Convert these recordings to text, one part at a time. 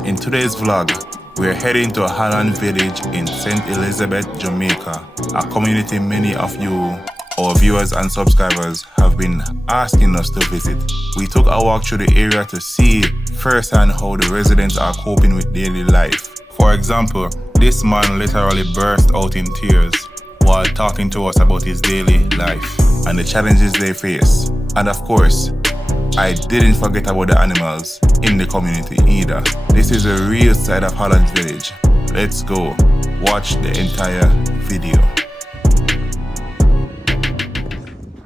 In today's vlog, we're heading to Holland village in St. Elizabeth, Jamaica, a community many of you, our viewers and subscribers, have been asking us to visit. We took a walk through the area to see firsthand how the residents are coping with daily life. For example, this man literally burst out in tears while talking to us about his daily life and the challenges they face. And of course, I didn't forget about the animals in the community either. This is a real side of Holland village. Let's go watch the entire video.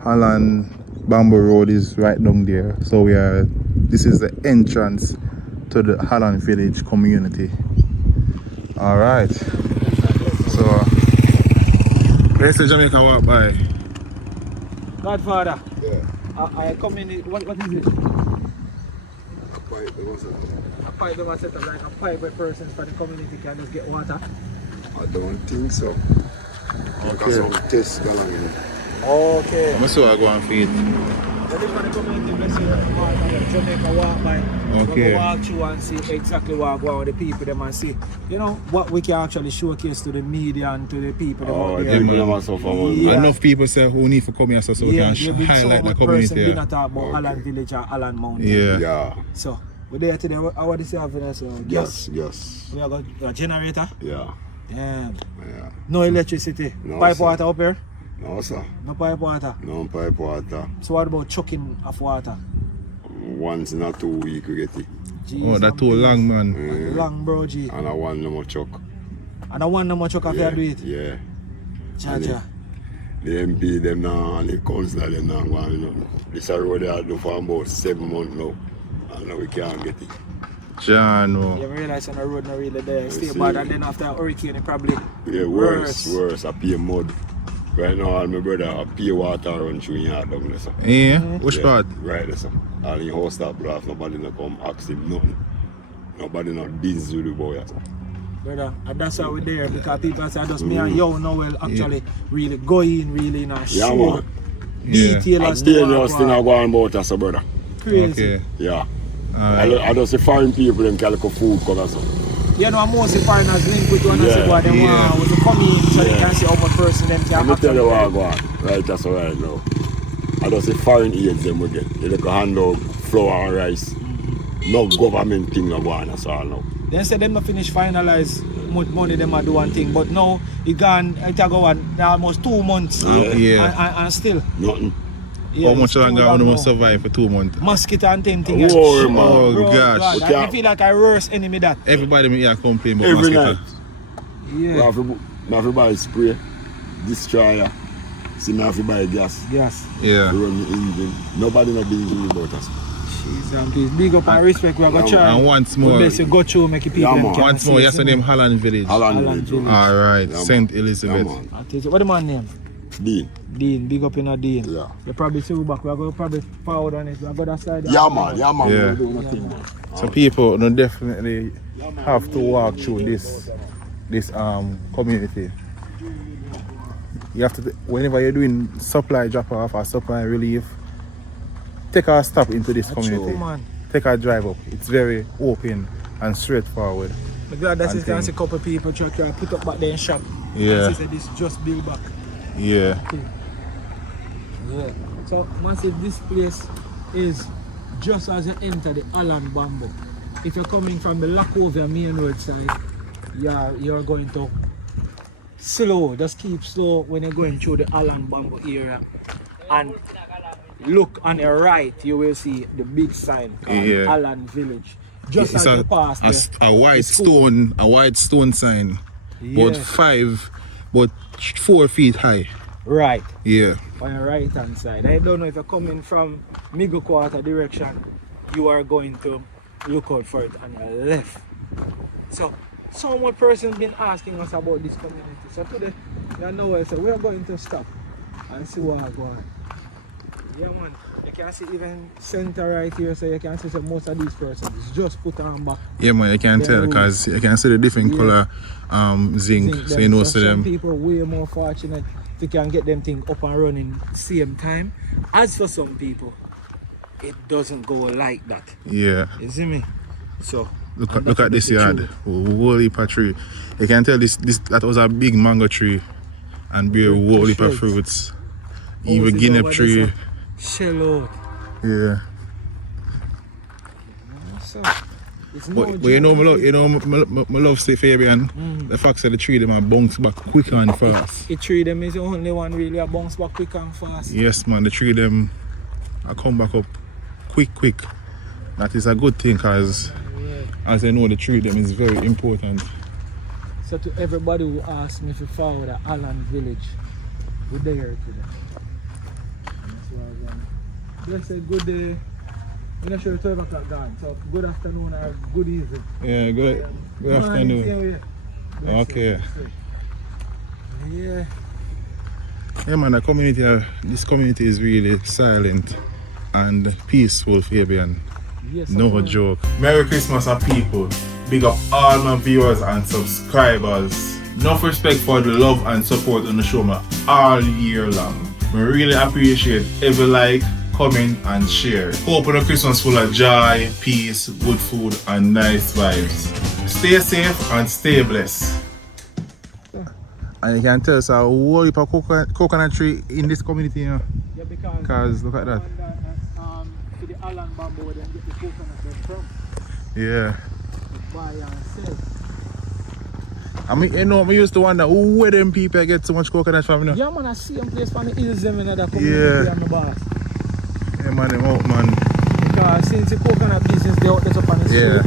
Holland Bamboo Road is right down there. So this is the entrance to the Holland village community. Alright. So let's the Jamaica walk by. Godfather. Yeah. I come in, what is it? A pipe, they was A pipe, they must set up like a pipe where persons for the community can just get water. I don't think so. Okay. Because some tests going on. Okay. I'm sure I go and feed. So this for the community, let's see what Jamaica walk by. Okay. We walk through and see exactly what go on with the people them and see, you know, what we can actually showcase to the media and to the people. Oh, them out there. people so far. Yeah. Enough people say who need to come here so we Yeah, can there been so highlight the much community. person here. been talk about Okay. Holland Village or Holland Mountain. Yeah. Yeah. So we're there today. What is happening? So Yes, yes. we have got a generator. Yeah. Yeah. Yeah. No electricity. No, Pipe sir. water up here? No, sir. No pipe water. No pipe water. So what about chucking of water? Once in a 2 weeks we get it. Oh, that's too long, man. Long, bro, G. And I want no more chuck. And I want no more chuck if Yeah. you do it. Yeah. Jaja. The MP them now and the councillor them now going, you know. This a road they have do for about 7 months now. And now we can't get it. John, You no. realize on the road not really there. Stay see. bad and then after a hurricane it probably Yeah, worse. I pay mud. Right now, all my brother, I pay water run through in yard down there, sir. Yeah? Which Yeah, part? Right there, sir. All in house start blast, nobody no come ask him nothing. Nobody not busy with the boy, sir. brother. And that's why we're there because people say just me and YowNoel actually really go in really in a Yeah, show. man. Detail A as to dangerous what thing I go go on about us, sir, brother. crazy. Okay. Yeah. Alright. I just see foreign people, them calico food come, sir. You know, most foreigners link with one and say what them Yeah. want to come in so they Yeah. can see how much person them can Let me tell you what I actually go on. Right, that's all right now. I just see foreign aids them we get. They look hand out flour and rice. No government thing no go on, that's all now. They say them not finish finalize much money them a do one thing, but now it gone it a go on almost 2 months Yeah. and still. Nothing. Yeah, How much it's too longer long we now. must survive for 2 months? Mosquito and tempting. Oh, man. Oh, bro, gosh. God, Okay. I feel like I worst enemy that. Everybody me here complain about Every mosquito. night. We Yeah. have to buy spray, destroyer. See, me have to buy gas. Yes. Yeah. To run the engine. Nobody not thinking about us. Jeez, and please big up and respect. We are gonna Yeah, try. And once more, Best you go through, make it people. Yeah, them man. can once see more, us, yes, the you know. name Holland Village. Holland Holland Village. Village. Alright, Yeah, St. man. Elizabeth. Yeah, man. I'll tell you. What the man name? Dean. Dean. Big up in a Dean. Yeah. You probably see we back. We are going to probably forward on it. We are going to side. Yeah, man. Yeah, man. Yeah. We do nothing, man. So people don't definitely have to walk through this community. You have to, whenever you're doing supply drop off or supply relief, take a stop into this community. True, man. Take a drive up. It's very open and straightforward. I'm glad that And you can see a thing. couple people try to put up back there in shop. Yeah. This is this just build back. Yeah. Yeah. So massive, this place is just as you enter the Holland Bamboo. If you're coming from the Lacovia main road side, you're going to slow, just keep slow when you're going through the Holland Bamboo area. And look on the right, you will see the big sign called Yeah. Holland Village. Just It's as you pass there, a white stone sign. Yeah. About 4 feet high. right. Yeah. On your right hand side. I don't know if you're coming from Middle Quarter direction, you are going to look out for it on your left. So much persons been asking us about this community. So today, you know, we're going to stop and see what is going on. Yeah, man. You can see even center right here, so you can see that most of these persons just put on back. Yeah, man, you can tell because you can see the different color zinc, so you know so them. some people are way more fortunate if you can get them thing up and running same time. As for some people, it doesn't go like that. Yeah. You see me? So Look at this yard. Whole heap of tree. You can tell that was a big mango tree and bear whole heap of fruits. Even guinea tree. Shell out. Yeah. So, but you know, my love say Fabian. The fact that the tree them are bounce back quick and fast. The tree them is the only one really a bounce back quick and fast. Yes man, the tree them I come back up quick. That is a good thing because as I know the tree them is very important. So to everybody who asks me if you follow the Holland village, we're there today. Blessed good day. I'm not sure it's 12 o'clock gone, so good afternoon or good evening. Yeah, good afternoon. Okay. Yeah. Yeah man, this community is really silent and peaceful, Fabian. Yes, no joke. Merry Christmas people. Big up all my viewers and subscribers. Enough respect for the love and support on the show me all year long. We really appreciate every like, comment and share. Hope the Christmas full of joy, peace, good food and nice vibes. Stay safe and stay blessed. And you can tell us a whole heap of coconut tree in this community, you know. Yeah, because look at that. To the Holland bamboo where they get the coconut from. Yeah. Buy and sell. I mean, you know, I used to wonder where them people get so much coconut from, you know? Yeah, man, I see them place from the hills them in that community and my boss. Yeah, man, them out, man. Because since the coconut business, they out there up on the street. Yeah.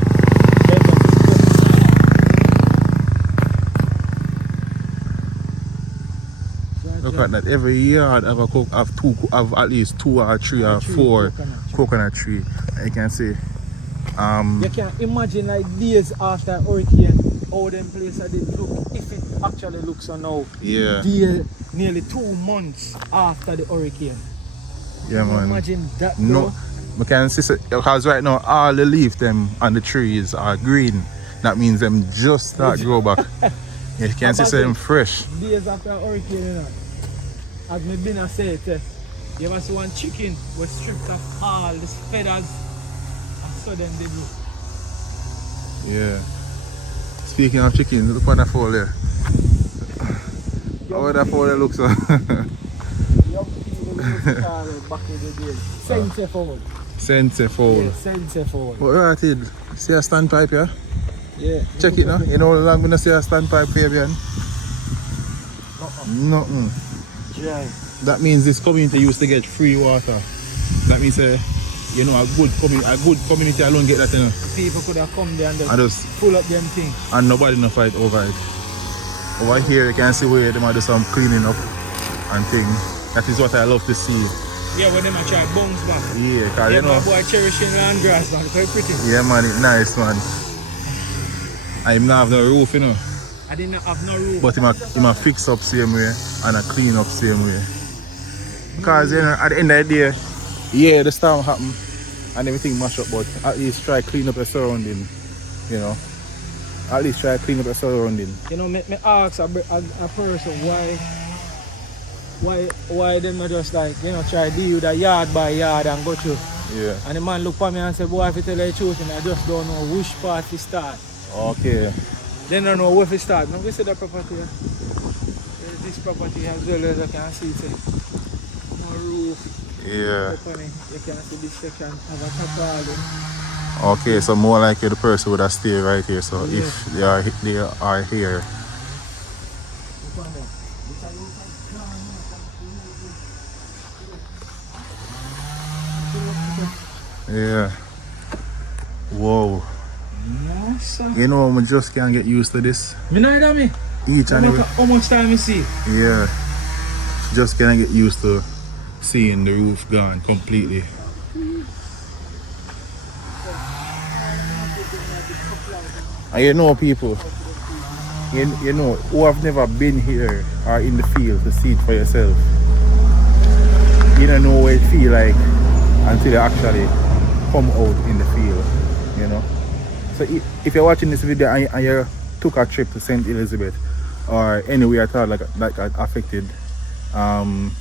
Look at that. Every yard have at least 2 or 3 or 4 coconut tree. You can see. You can imagine like days after hurricane, how them places did look, if it actually looks so now. Yeah. Nearly 2 months after the hurricane. Yeah, man. Imagine that. No, we can see because right now all the leaves them on the trees are green. That means them just start grow back. You can see them fresh. Days after hurricane, you know. As me been said, you ever see one chicken was stripped of all the feathers and so then they do. Yeah. Speaking of chicken, look at that fall there. How that fall there looks so. Young people used to call it back in the day. Sense fowl. Sense fowl. Yeah, sense fowl. What right it? See a standpipe, yeah? Yeah. Check it now. You know how long I'm gonna see a standpipe, Fabian? Nothing. Yeah. That means this community used to get free water. That means you know, a good community alone get that, you know. People could have come there and just pull up them things. And nobody no fight over it. Over here you can see where they might do some cleaning up and things. That is what I love to see. Yeah, when they might try bounce back. Yeah, cause you know. My boy cherishing land grass, man. Very pretty. Yeah, man, it's nice, man. I not have no roof, you know. I didn't have no roof. But he might fix up same way and a clean up same way. Because you know, at the end of the day, yeah, the storm happen and everything mash up, but at least try clean up the surrounding, you know. At least try clean up the surrounding. You know, me ask a person why them not just like, you know, try deal with a yard by yard and go through. Yeah. And the man look at me and say, boy, if you tell the truth, and I just don't know which part to start. Okay. They don't know where to start. Now we see the property here. There's this property as well as I can see it. No roof. Yeah. You can see this section of a tarpaulin. Okay, so more like the person would have stayed right here. So yeah. If they are here. Yeah. Whoa. Yes, you know, I just can't get used to this. Me know that me. Each and every. How much time you see? Yeah. Just can't get used to seeing the roof gone completely. And you know, people, you know, who have never been here or in the field to see it for yourself, you don't know what it feels like until you actually come out in the field, you know. So if you're watching this video and you took a trip to St. Elizabeth or anywhere at all like affected from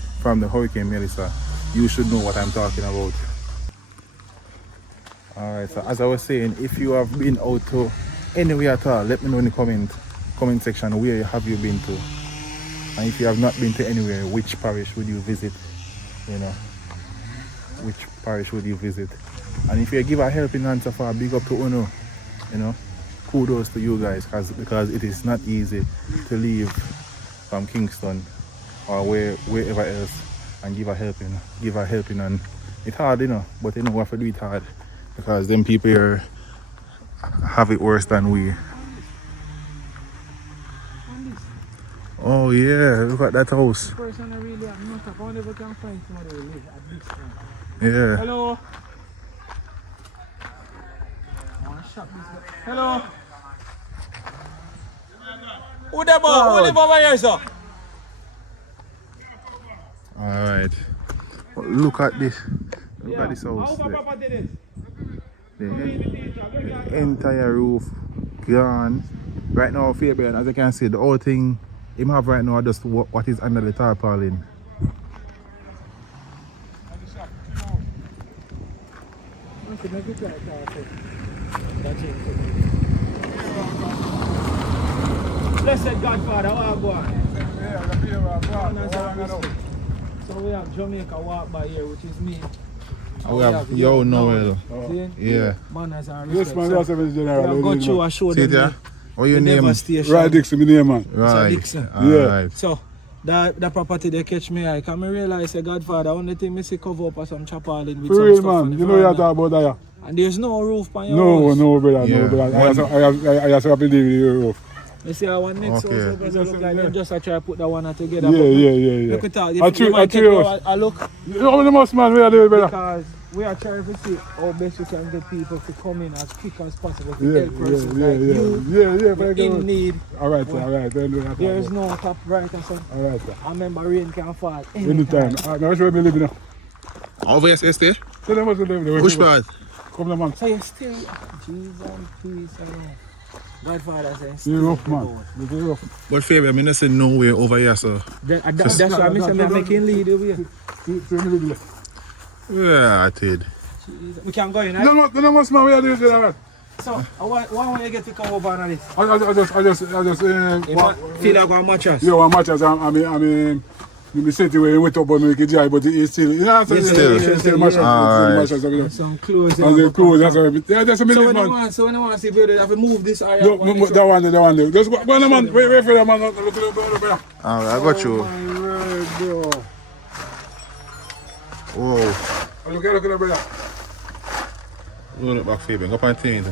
the Hurricane Melissa, you should know what I'm talking about. Alright, so as I was saying, if you have been out to anywhere at all, let me know in the comment section where have you been to. And if you have not been to anywhere, which parish would you visit? You know, which parish would you visit? And if you give a helping hand so far, big up to Uno. You know, kudos to you guys because it is not easy to leave from Kingston or wherever else and give a helping and it's hard, you know, but you know we have to do it hard because them people here have it worse than we. Oh yeah, look at that house. Yeah. Hello. Hello. Who the boy? Who live over here, sir? Alright. Look at this. Look at this house. How property it is? The entire roof gone. Right now, Fabian, as you can see, the whole thing him have right now just what is under the tarpaulin. Blessed Godfather, how are you going? So we have Jamaica walk by here, which is me. We have YowNoel. Yeah. Manners and Yes, respect. man, that's a general. We have got you and show See them there? What your name? devastation. Right, Dixon, my name, man. Right. Dixon. Alright. So the property they catch me, I can realize a Godfather, only thing I see cover up or some tarpaulin with For some real, stuff on man. the You know you veranda. talk about that. And there's no roof on your No, house. no, brother, Yeah. no, brother. I have to believe in your roof. You see how one next Okay. house over there look like them just try to put that one together. Yeah. Look at that. I If you might take a look, No, the most man, where are they, brother? because we are trying to see how best we can get people to come in as quick as possible to Yeah, help persons like you yeah, very in good. need. Alright, sir, alright. There is no top right or something. Alright, sir. I remember rain can fall Anytime. Alright, now, where we live now? Over here, stay. Tell them what to live. Which part? Come on, man. So you still, Jesus and peace and Godfather says, You're rough, man. You're rough. But Fabian, I mean, say nowhere over here, so. That's why I say I'm making lead over here. Yeah, I did. We can go in, right? No, most man, where are they, alright? So, why when you get to come over on this? I just, Feel like one mattress? yeah, one match, I mean, we said to went up on the dry, but it's still, you know, Yes, still match. Some clothes. And the clothes, that's what yeah, that's a minute, man. So when I want to see whether they have to move this area. No, that one there. Just go on, man. Wait for that man. Look at the I got you. my word, bro. Whoa. Look at the brother. Look back, Fabian. Go up and tell me the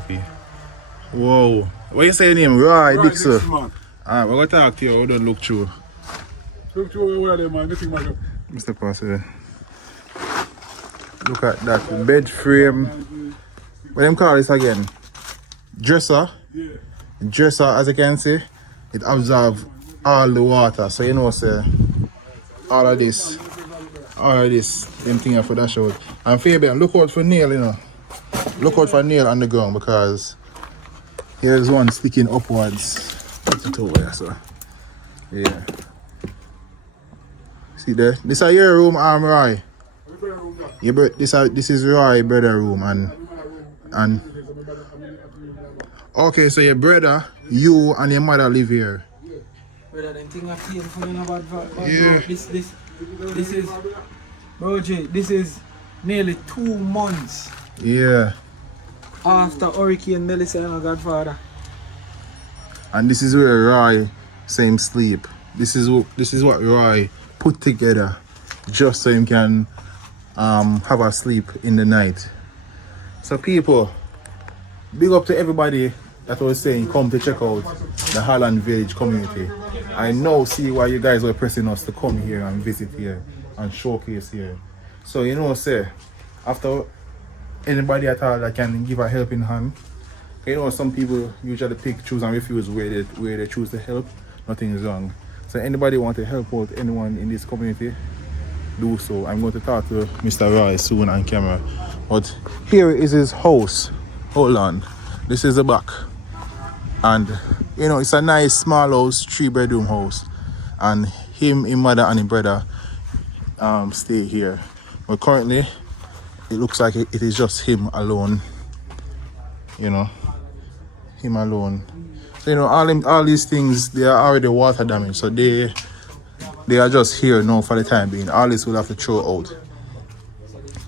Whoa. What you say your name? Roy Dixon. Man. Alright, we're going to talk to you. We don't look through. Look to where they, man. Missing man. Mr. Pastor. Look at that bed frame. What them call this again? Dresser. Yeah. Dresser, as you can see, it absorbs all the water. So you know, sir, all of this, them thing I for dash out. And Fabian, look out for nail, you know. Look out for nail on the ground because here's one sticking upwards. Put it over here, so. Yeah. See there? This is your room, Roy. Yeah, but this is Roy brother room and okay, so your brother, you and your mother live here. Brother, them thing I feel for you about Yeah. this is Bro J, this is nearly 2 months Yeah. after Hurricane Melissa and Godfather. And this is where Roy same sleep. This is what Roy put together just so him can have a sleep in the night. So people, big up to everybody that was saying come to check out the Holland Village community. I now see why you guys were pressing us to come here and visit here and showcase here. So you know, say, after anybody at all that can give a helping hand, you know, some people usually pick, choose and refuse where they choose to help. Nothing is wrong. So anybody want to help out anyone in this community, do so. I'm going to talk to Mr. Roy soon on camera. But here is his house. Hold on. This is the back. And you know, it's a nice small house, 3-bedroom house. And him, his mother and his brother stay here. But currently it looks like it is just him alone you know, him alone. So, you know, all these things, they are already water damage, so they are just here now for the time being. All this will have to throw out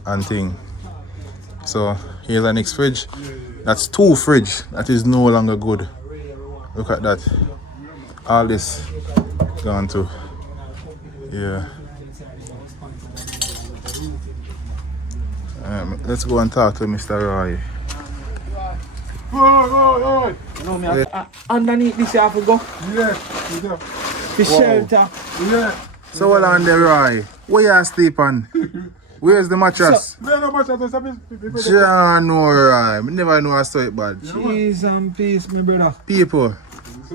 and thing. So here's the next fridge. That's 2 fridge that is no longer good. Look at that. All this gone too. Yeah. Let's go and talk to Mr. Roy. No, me underneath this you have to go. Yeah. The shelter. Yeah. So what on there, Roy? Where you sleep on? Where's the mattress? John, no, Roy. I never know I saw it bad. Cheese and peace, my brother. People,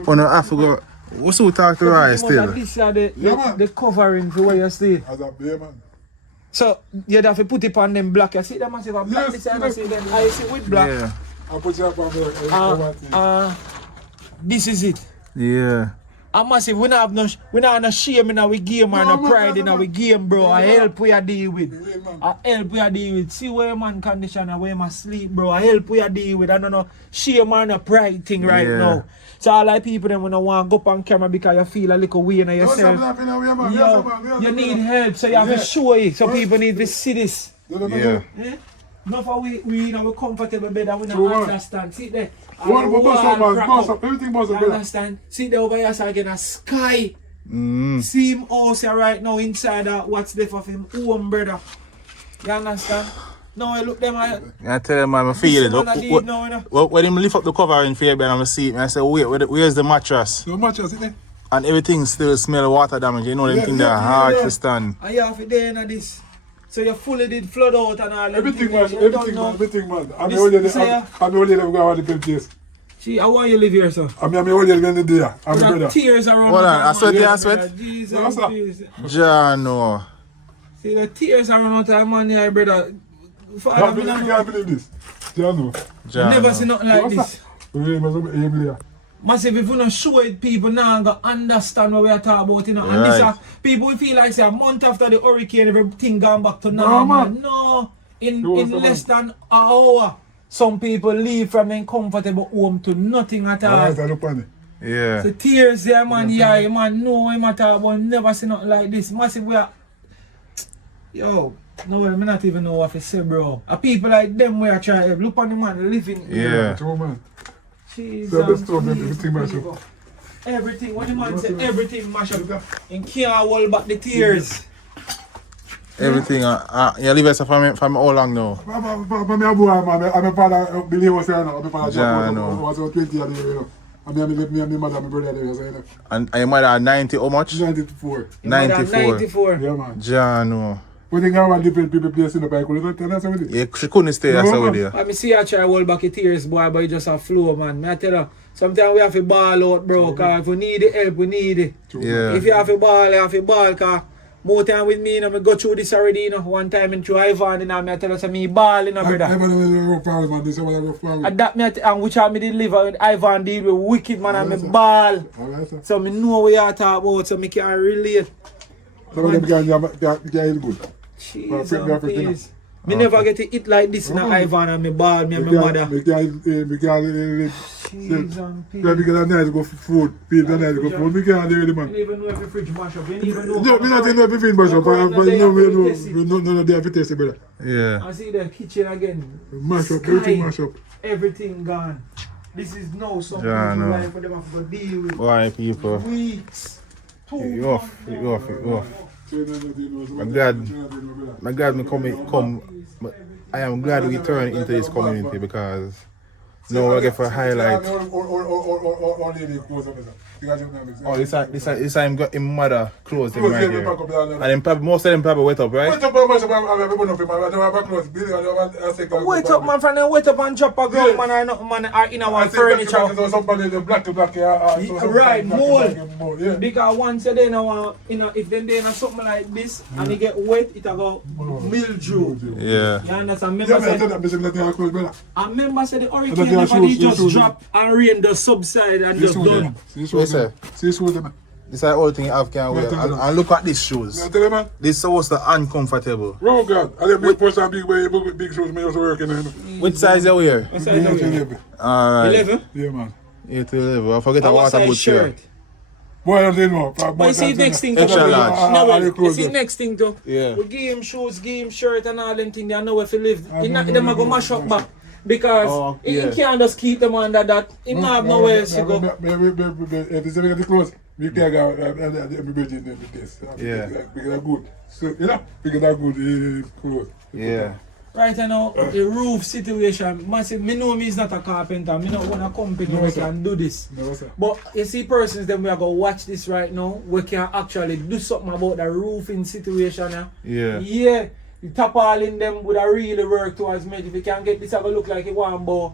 oh no, I forgot. What's who talk to Roy still? This are the covering for where you stay. As a bear, man. So you have to put it on them black. You see them massive black. Yes, This I see them. I see with black. Yeah. I put you up on the This is it. Yeah. I'm massive. We not have no shame in our game or no pride in our game, bro. I help we are deal with. I help we are deal with. See where man condition and where my sleep, bro. I help we are deal with. I don't know shame or no pride thing right now. So all like people them when I want to go up on camera because you feel a little way in yourself. Yo, you need help, so you have to show it. So people need to see this. Yeah. Not for we in our comfortable bed and we don't understand. See there. Everything was You understand? See there over here so I get a sky. See him house here right now inside what's left of him home, brother. You understand? No, I look them at I tell them I'm feeling it. When him lift up the cover in fear bed and I see it, I say, wait, where's the mattress? No mattress, isn't it? And everything still smell water damage. You know them things that are hard to stand. And you have to day in this. So you fully did flood out and all that. Everything, man. I'm only going to the place. See, I want you live here, sir. I'm only going to there. I'm brother. Tears around. Hold on, I sweat, I sweat. Jesus, Jesus. Jano. See, the tears around time, man, here, brother. I can't believe this. Jano. I never seen nothing like this. Really, Massive, if we don't show it, people now go understand what we are talking about, you know. And this people will feel like say a month after the hurricane, everything gone back to normal. No, in less than an hour, some people leave from a comfortable home to nothing at all. Yeah. The tears there, man, yeah, man, no, I'm at all, never seen nothing like this. Massive, we are, yo, no, I not even know what to say, bro. A people like them, we are trying, look on the man living. Yeah. Jesus, everything mash up. Everything, when the man say everything mash up, and can't hold back the tears. Everything, you live as a family from how long now? I'm a father, Billy was there now. I'm a father, was 20 years, you know. And my mother, my brother, you know. And your mother 90, how much? 94. 94. Yeah, man. Jano. When they go and different people place in the bike, yeah, she couldn't stay there with you. I see her try to hold back the tears, boy, but it just a flow, man. I tell her, sometimes we have to ball out, bro, because if we need the help, we need it. Yeah. If you have to ball, you have to ball, because more time with me, you know, I go through this already, you know. One time in through Ivan, you know, I tell her, so me ball, you know, brother. And that, and which I deliver with Ivan deal with wicked, man, and me ball. So me know what you are talking about, so me can relate. Some of them can good. Jesus, me never get to eat like this in Ivan and me ball, me and my mother. We can nice go for food. People nice go for food. We can't do it, man. You even know if the fridge mash up. You even know. No, we not know if the fridge mash up. But you know, we know they have to taste it, brother. Yeah. I see the kitchen again. Mash up, everything mash up. Everything gone. This is no something life for them have to deal with. Why people? Weeks. You off. My God, me come. I am glad we turn into this community because now we get for highlight. Oh, this time got him mother close him right here. And then probably, most of them probably wait up, right? Wait up, man, friend, wait up and drop a ground, man, I know, man, are in our furniture. Right, mold. Because once they know, if they do something like this and it get wet, it'll go mildew. Yeah. You understand? I remember say the hurricane never just drop and rain just subside and just done. See this water, man. This is the whole thing you have can wear. And look at these shoes. You tell you, man? This is supposed to uncomfortable. Oh God, I didn't push some big shoes, me also working in. Which size you wear? What size are we? Alright. 11? Yeah, man. 8 to 11. I forget What a water size boot shirt? here. Boy, I don't know. But you see next thing to Extra large. No, well, you see next thing to Yeah. we give him shoes, give him shirt and all them things. They know where to live. Them are go mash up back because he can't just keep them under that. He not have nowhere else to go. If it's very close, we can go everybody in the place. Yeah. Because they're good. So, you know, because they're good, close. Yeah. Right now, the roof situation, massive. Me know me is not a carpenter. Me not own a company where can do this. No, sir. But you see persons them we are going to watch this right now, we can actually do something about the roofing situation. Yeah. Yeah. The tarpaulin them would have really work towards me. If you can get this, I look like it want about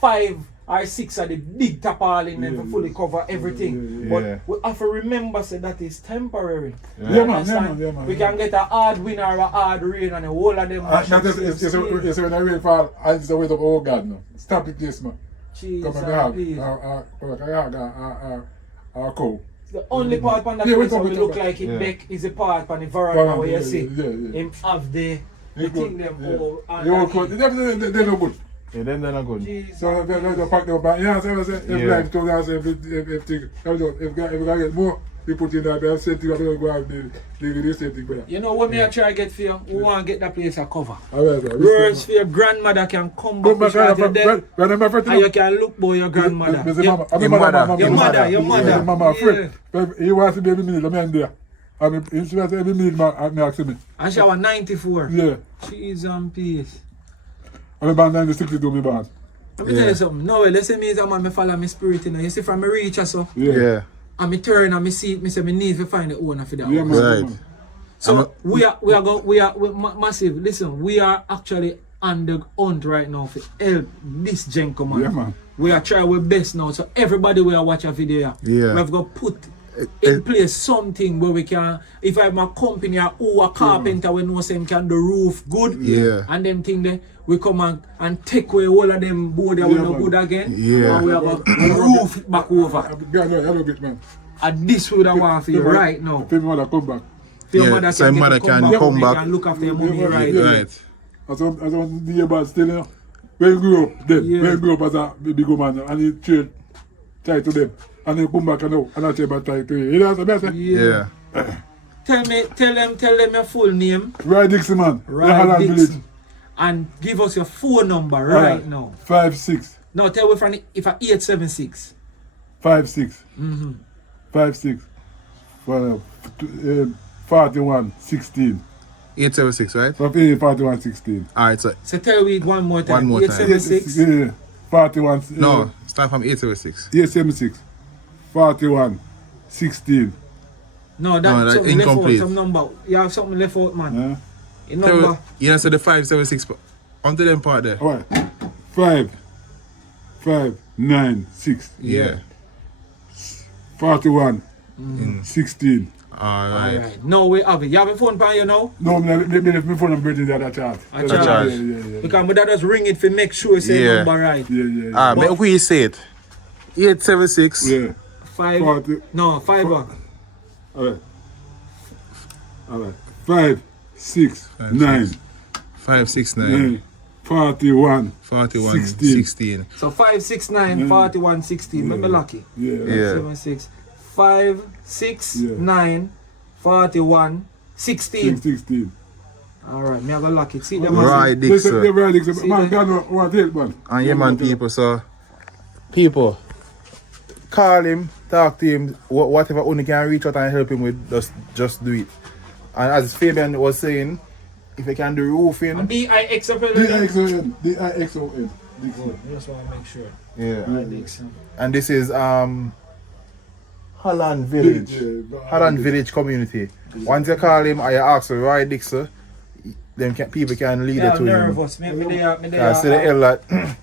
5 or 6 of the big tarpaulin them to fully cover everything. But we have to remember say that is temporary. Yeah, man. We can get a hard wind or a hard rain and the whole of them. It's when I rain fall, I just wait up, oh God, no. Stop it, this, man. Come and Jesus, our cow. the only part on that place where we look like it back is the part on the veranda where you see him have the thing them all They're no good. Yeah, then they're not good. So they're packed up. Yeah, so I say, if told us everything, if I get more, we put in that, same thing, I'm going to go out and leave the same thing. You know what me I try to get for you? We want to get that place a cover. Alright, Words for your grandmother can come back because you're dead. And you can look for your grandmother. Your mother. He wants to be every minute, I'm there. I mean, he wants every minute, I ask me. And she was 94. Yeah. She's on peace. I'm about 96 to me, bad. Let me tell you something. No, let's say me is a man, me follow my spirit in. You see from me reach or so. Yeah. And me turn and me see it, me say me need to find the owner for that. Yeah, man. Right. So we are massive. Listen, we are actually on the hunt right now for help this Jenko man. Yeah, man. We are trying our best now. So everybody will watch a video. Yeah. We have got put in place something where we can, if I'm a company or a carpenter we know them can do roof good. Yeah. And them thing there, we come and take away all of them board that we no good again. Yeah. And we have a roof back over. Yeah, I love it, man. And this would I want for you right now. People want to come back. Your Yeah, mother so can, mother can come back. and look after your mommy right Yeah. now. Right. As I'm the about still, you know, when you grow up, then, Yeah. when you grow up as a big man, and you train, try to them, and then come back and now, and I try to try to you. You know what I'm saying? Yeah. Tell them your full name. Right, Dixie, man. Right, Holland Dixie. Village. And give us your phone number right now. 56. No, tell me from if I 876. 56. 56. 41. 16. 876, right? 41. 16. Alright, so So tell me it one more time. One more time. 876. Yeah. 41. no, start from 876. 876. 41. 16. No, No, that's that's something left out. incomplete. Some number. You have something left out, man. Yeah. A number. Yeah, so the 576 onto them part there. Alright. 5. 5. 9. 6. Yeah. 41. 16. Alright. Alright. No, we have it. You have a phone pan you now? No, me left my phone number in that chart. A chart. Yeah. Because my dad just ring it for make sure say Yeah. number right. Yeah. Ah, make we say it. 876. Yeah. 5. 40. No, 5. Alright. 5, 6, 9, 569. 41. 41. 16. 16. So 569 41 16. Remember lucky. Yeah. Yeah. 76 5 6 Yeah. 9 41 16. 16. Alright, me have a lucky. See them Right, Listen, Dixon. right, Dixon. See Man, that? God, what help, man. And yeah, man, people. So, people, call him, talk to him, whatever only can reach out and help him with, just do it. And as Fabian was saying, if you can do roofing, DIXON. DIXON. DIXON. Dixon. Just want to make sure. yeah. Dixon. And this is Holland Village. Yeah. Holland Village community. Once you call him or you ask for Roy Dixon, people can lead Yeah, you I'm to him. nervous. Me Can see the hell that.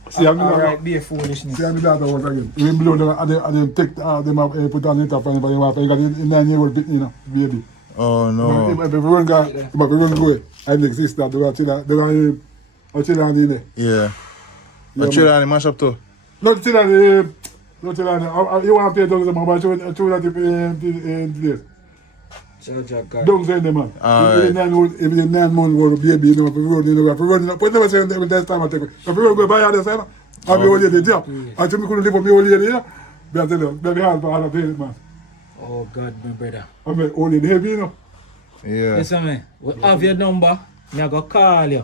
See, I'm alright, be a foolishness. See, I'm the other one again. When blow them, I didn't take them up, put on it up, and you got in 9-year-old, you know, baby. Oh no. If everyone go, I exist that they were children in there. Yeah. But children mash up too. Not children, Don't tell her, you want to pay dogs, but show that in place. Dogs in the man. If the 9 months old baby, you know, if you run, but never say that time I take it. If you go buy other side, I'll be old lady there. I think we couldn't live with me old lady here. But I tell you, baby hard for other pay, man. Oh God, my brother. I mean, old lady heavy, you know. Yeah. Listen, man. We have your number. Me go call you.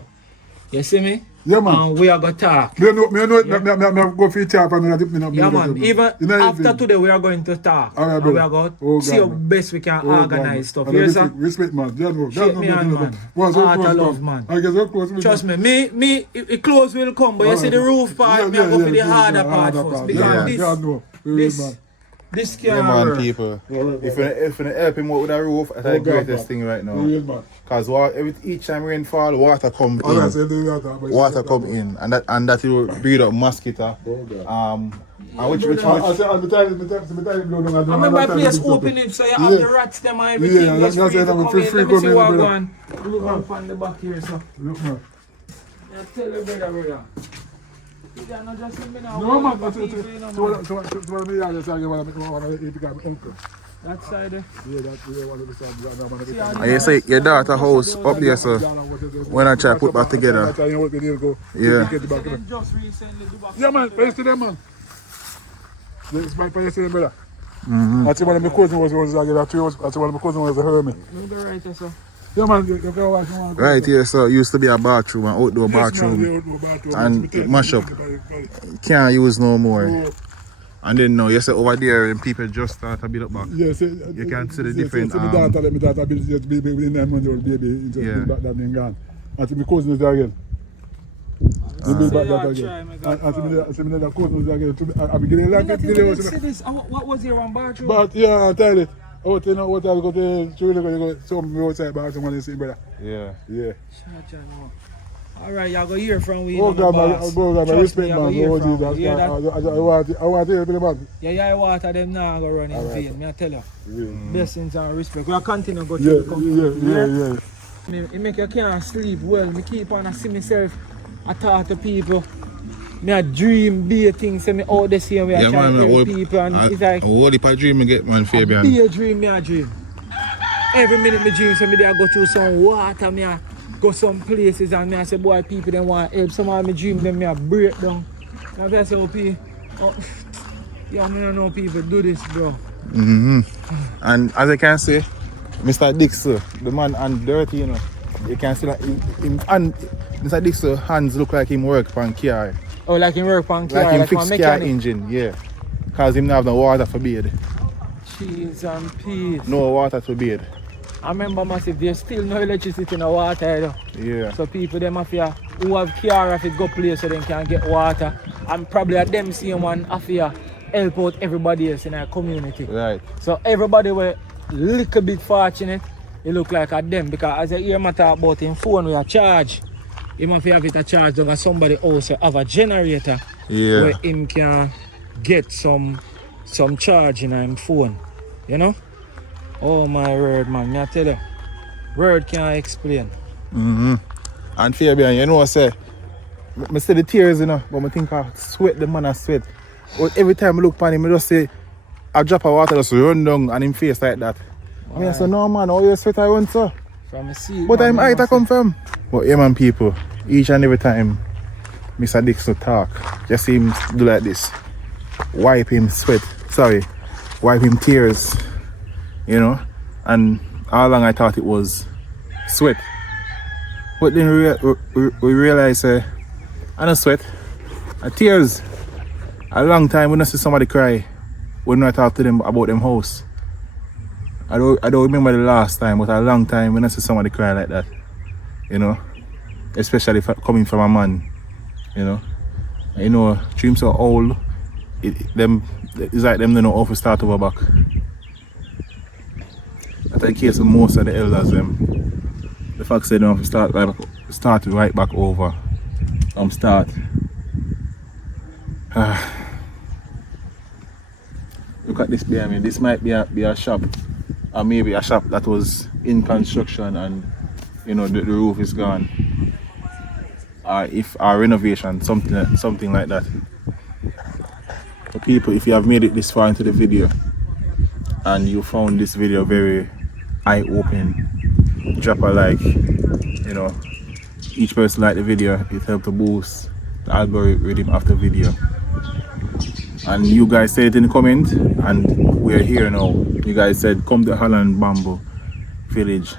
You see me? Yeah, man. And we are going to talk. Me go for tap and I dip me. Yeah, man. Even after today, we are going to talk. All right, and we are going to see how best we can organize stuff. You sir? Respect, man. Shake me hand, man. Heart of love, man. I guess we're close. Trust me, it close will come, but you see the roof part, me I go for the harder part first. Because this can't man, work. people. If you help him out with the roof, that's the greatest thing right now. Because each time rain fall, water come in. Water come in, and that will breed up mosquito. And which I remember the place opening, so you have the rats them and everything. Yeah, that's it. I'm free Let me see coming. what going. Look on from the back here, so. Look, man. Yeah, tell you, brother. You don't know just me now. No, man. So me, I just want to eat my uncle. That side there? Yeah, that's one of the side. And you say your daughter house up there, so when I try to put back together. Yeah. Just recently do back. Yeah, man. Thanks to them, man. It's my place, brother. That's one of my cousins was like that. That's one of my cousins was a hermit. Remember right there, sir? Yeah, man. You can watch one. Right here, so used to be a bathroom, an outdoor bathroom. And it mash up. Can't use no more. And then now you say over there and people just start to build up back. Yes, you can see the different. My daughter built just baby with 9 months old baby. Just back that being gone. And my cousin is there again. We build back that again. And my cousin is there again. I be getting like it. What was your one bathroom? But yeah, I tell you. Oh, you know what I'll go to some outside bathroom when you see brother. Yeah. Alright, y'all go hear from we. Oh God, man, respect, man. I want to hear about it. Yeah, I water them now go run in vain. Me I tell you. Blessings and respect. We'll continue to go through the company. Yeah. It make you can't sleep well. Me keep on see myself. I talk to people. Me I dream big things. Say me out the same way. I try to help people and it's like. What if I dream and get man Fabian? Be a dream, me I dream. Every minute me dream, so me there go through some water, me I go some places and me I say, boy, people them want help. Some of me dream them me I break down. Now I say, yeah, me don't know people do this, bro. And as I can say, Mr. Dixon, the man and dirty, you know, you can see that and Mr. Dixon hands look like him work on car. Oh, like him work on car, like him fix car engine, yeah. Cause him not have no water for bathe. Cheese and peas. No water to bathe. I remember massive, there's still no electricity in the water, you know? Yeah. So people them who have car if it go place so they can get water. And probably at them same one help out everybody else in our community. Right. So everybody were little bit fortunate. It look like at them because as I hear me talk about him phone we are charge. He must have it a charge down somebody also have a generator where him can get some charge in him phone. You know? Oh my word, man, me I tell you, word can't explain. And Fabian, you know what I say? I see the tears, you know, but I think I sweat the man I sweat. But every time I look at him, I just say, a drop of water just run down on him face like that. I mean, I say, no man, how you sweat I run so? From the sea. But I'm height I come from. But yeah man people, each and every time Mr. Dixon talk, just see him do like this. Wipe him tears. You know, and how long I thought it was sweat. But then we realized I don't sweat. Tears. A long time when I see somebody cry when I talk to them about them house. I don't remember the last time, but a long time when I see somebody cry like that. You know, especially coming from a man. You know, dreams are old. It's like them don't know how to start over back. That's the case of most of the elders them. The fact they don't have to start right back over. Start. Look at this behind me. This might be a shop. Or maybe a shop that was in construction and you know the roof is gone. Or if our renovation, something like that. But people, if you have made it this far into the video and you found this video very eye-opening, drop a like. You know, each person like the video, it helps to boost the algorithm of the video. And you guys said it in the comment, and we're here now. You guys said come to Holland Bamboo Village,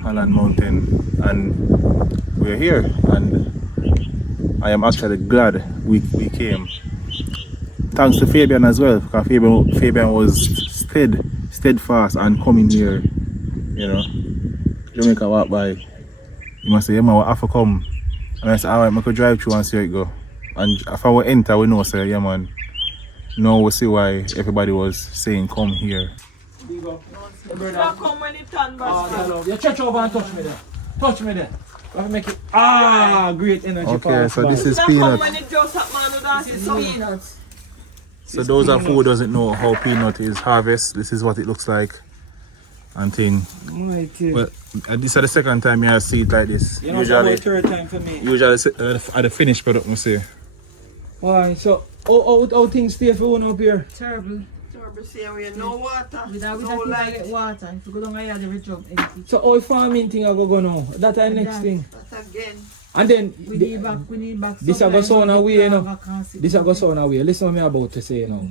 Holland Mountain, and we're here. And I am actually glad we came. Thanks to Fabian as well, because Fabian was steadfast and coming here. You know, Jamaica walk by. You must say, yeah man, I have to come. And I said, alright, I could drive through and see how it go. And if I will enter, we know, say, yeah man. Now we see why everybody was saying come here. Come when it turn back. You stretch over and touch me there. Touch me there. I'll make it. Great energy. Okay, so this is When peanut. it just up, man, that's peanuts. So those are who doesn't know how peanut is harvest. This is what it looks like. And thing. Well, this is the second time I see it like this. You know, usually it's the third time for me. Usually at the finished product, I say. Why? So, how things stay for one up here? Terrible. No water. No light. Water. If you go down here, the job empty. So, how farming thing I go now? That's the next thing. That again. And then, We need back. this I go sound away, you know. This I go sound away. Listen what I'm about to say now.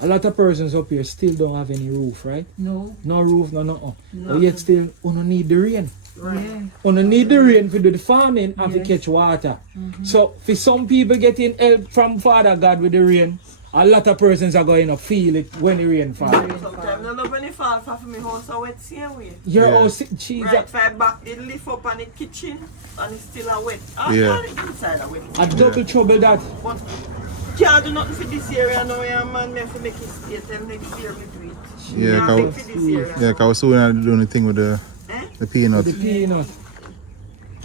A lot of persons up here still don't have any roof, right? No. No roof, no nothing. But yet still, you don't need the rain. Right. Yeah. You don't need the rain to do the farming and to catch water. So, for some people getting help from Father God with the rain, a lot of persons are going to feel it when the rain falls. Sometimes I love when it falls for my house, I wet same way. Your Yeah. house, cheese. Right, for back, it lift up on the kitchen and it's still a wet. Yeah. Inside a wet. A double trouble that. But can't do nothing for this area now, yeah, man. Me have to make it stay till next year we do it. Yeah, Can't make for this area. Yeah, because soon I'm doing the thing with the peanut. The peanut.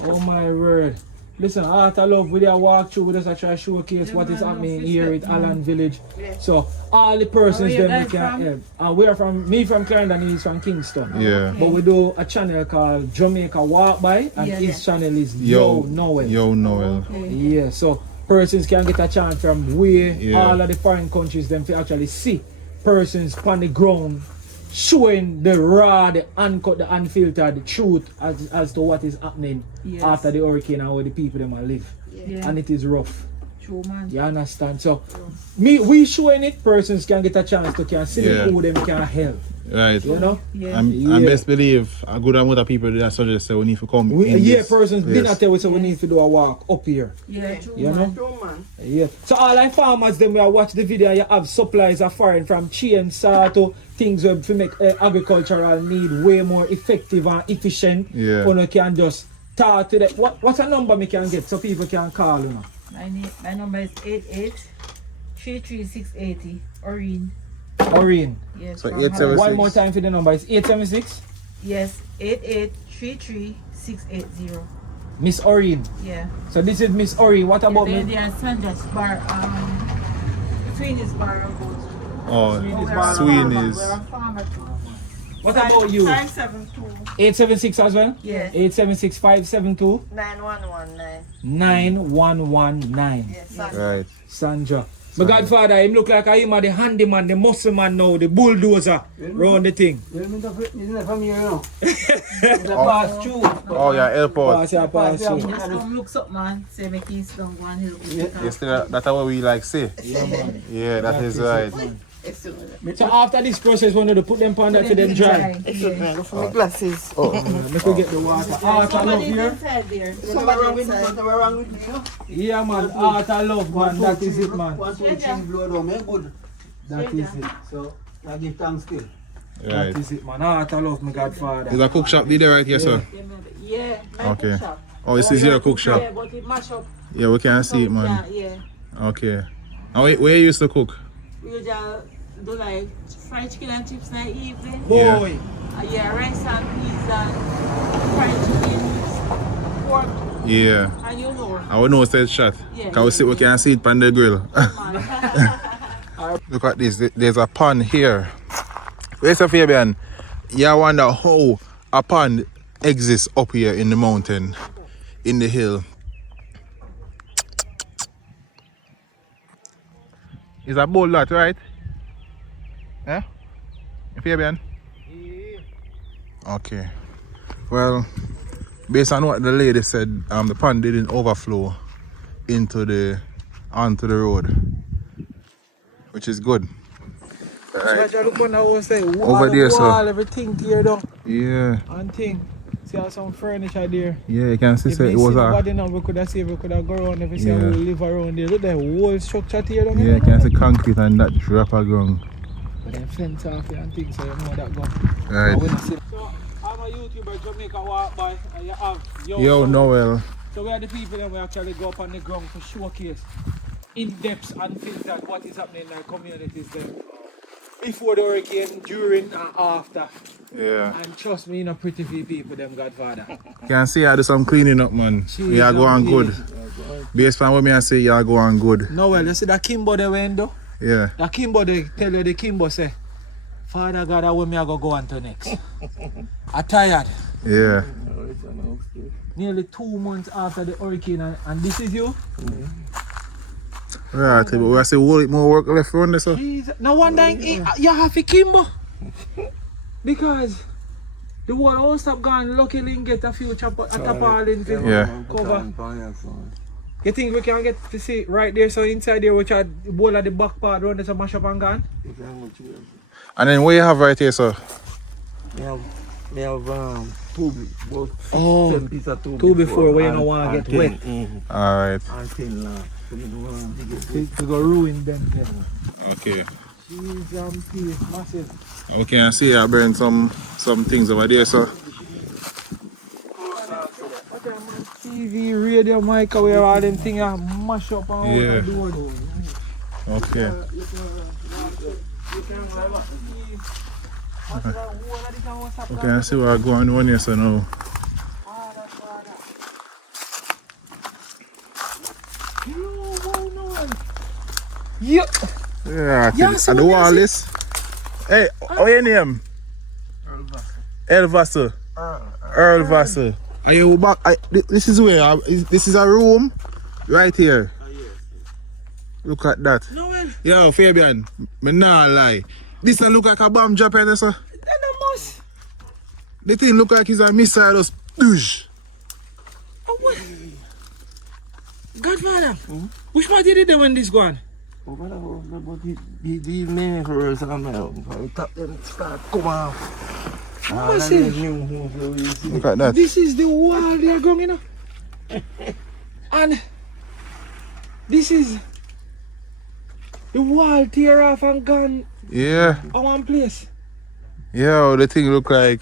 Oh my word. Listen, Art of Love, we walk through with us, I try to showcase what is happening here at Holland Village. Yeah. So, all the persons Where you them we guys can from? help. And we are from, me from Clarendon, he's from Kingston. Yeah. But we do a channel called Jamaica Walk By, and Yeah. his channel is Yo YowNoel. YowNoel. Yeah, so persons can get a chance from where Yeah. all of the foreign countries them to actually see persons on the ground showing the raw, the uncut, the unfiltered truth as to what is happening Yes. after the hurricane and how the people them will live. Yeah. And it is rough. True, man. You understand? So we showing it, persons can get a chance to can see Yeah. who them can help. Right. You know? Yeah. And best believe a good amount of people that suggest say we need to come in Yeah, this persons been place. at there, so we need to do a walk up here. Yeah, true, You man. know? True, man. Yeah. So all our farmers them will watch the video, you have supplies of foreign from chainsaw to things to make agricultural need way more effective and efficient. Yeah. You can just talk to them. What's a number me can get so people can call, you know? My number is 88-33680. Oreen. Oreen. Yes. So from 876. Holland. One more time for the number. It's 876. Yes, 88-33680. Miss Oreen. Yeah. So this is Miss Oreen. What about They me? are Sanders bar. Between this bar and both. Oh, We're Sweeney's. a farmer too. What about you? 572 876 as well? Yes. 876 572 9119. 9119. Yes, sir. Right. Sandra. My godfather, him look like him are the handyman, the muscle man now, the bulldozer round the thing. Oh yeah, airport. Pass here, pass here. Just come look up, man. Say make it don't go and help me. Yes, that's what we like say. Yeah, that is right. So after this process, we need to put them on that for them dry. Yeah. Go for my glasses. Make we get the water. Art of love here. inside there. Somebody wrong with me. Something wrong with me. Yeah man, art of love man, that is it man. One, two, three, blow down, eh? Good. That is it. So, I give thanks still. Right. That is it man, art of love my godfather. Is a cook shop there right here, sir? Yeah. Okay. Oh, this is your cook shop. Yeah, but it mash up. Yeah, we can see it, man. Yeah. Okay. And where you used to cook? We just do like fried chicken and chips in the evening. Boy, Yeah, rice and peas and fried chicken, pork, Yeah. and you know. I would know it's shot. Yeah. Cause we can see it on the grill. Look at this. There's a pond here. Where's the Fabian? You wonder how a pond exists up here in the mountain, in the hill. It's a bold lot, right? Yeah? Fabian? Yeah. Okay. Well, based on what the lady said, the pond didn't overflow onto the road, which is good. Right. So I look on the house, say, Over there, sir. everything cleared up. Yeah. And thing. See how some furniture there. Yeah, you can see If it we was see a. nobody now, we could have seen, we could have go around if we see Yeah. how we live around there. Look at the whole structure here. Yeah, you can see concrete and that drop ground. But then fence off here and things, so you know that go. Right. So I'm a YouTuber, Jamaica walk by, and you have YowNoel. So we are the people that we actually go up on the ground to showcase in depth and filter what is happening in our communities there. Before the hurricane, during and after. Yeah. And trust me, you know, pretty few people, them Godfather. You can see I do some cleaning up, man. Jeez, You are going good. Based on what me I say, you are going good. No, well, you see that Kimbo the window? Yeah. That Kimbo, they tell you the Kimbo say, Father God, I want me to go on to next. I'm tired. Yeah. Nearly 2 months after the hurricane, and this is you? Right, but we say more work left on this. Jesus. No wonder you have a Kimbo. Because the whole house have gone, luckily get a few tarpaulin to Yeah. cover. You think we can get to see right there, so inside there, which are the whole of the back part around there, mash up and gone? And then what you have right here, sir? Me have two, about Oh, 10 pieces of two before where you don't want to get wet. Alright. And 10 last. So you don't want to get To go ruin them. Yeah. Okay. Jeez, peace, massive. We can see I burn some things over there, sir. What am I? TV, radio, microwave, all them things are mash up and Yeah. all the door. Okay. Okay, I see what going on here, so now. Yep. Yeah, Yeah, so and the what wall you is. Hey, how your name? Earl Vassell. Earl Vassell. Are you back? This is where? This is a room right here. Look at that. Noel. Yo, Fabian, me nah lie. This don't look like a bomb drop right there, sir. Then I must. The thing look like it's a missile just douche. Oh, what? Godfather, which part did you do when this gone? these neighbors and I tap them start come off. Massive. Look at that. This is the wall they are going, you know. And this is the wall tear off and gone Yeah. on one place. Yeah, the thing look like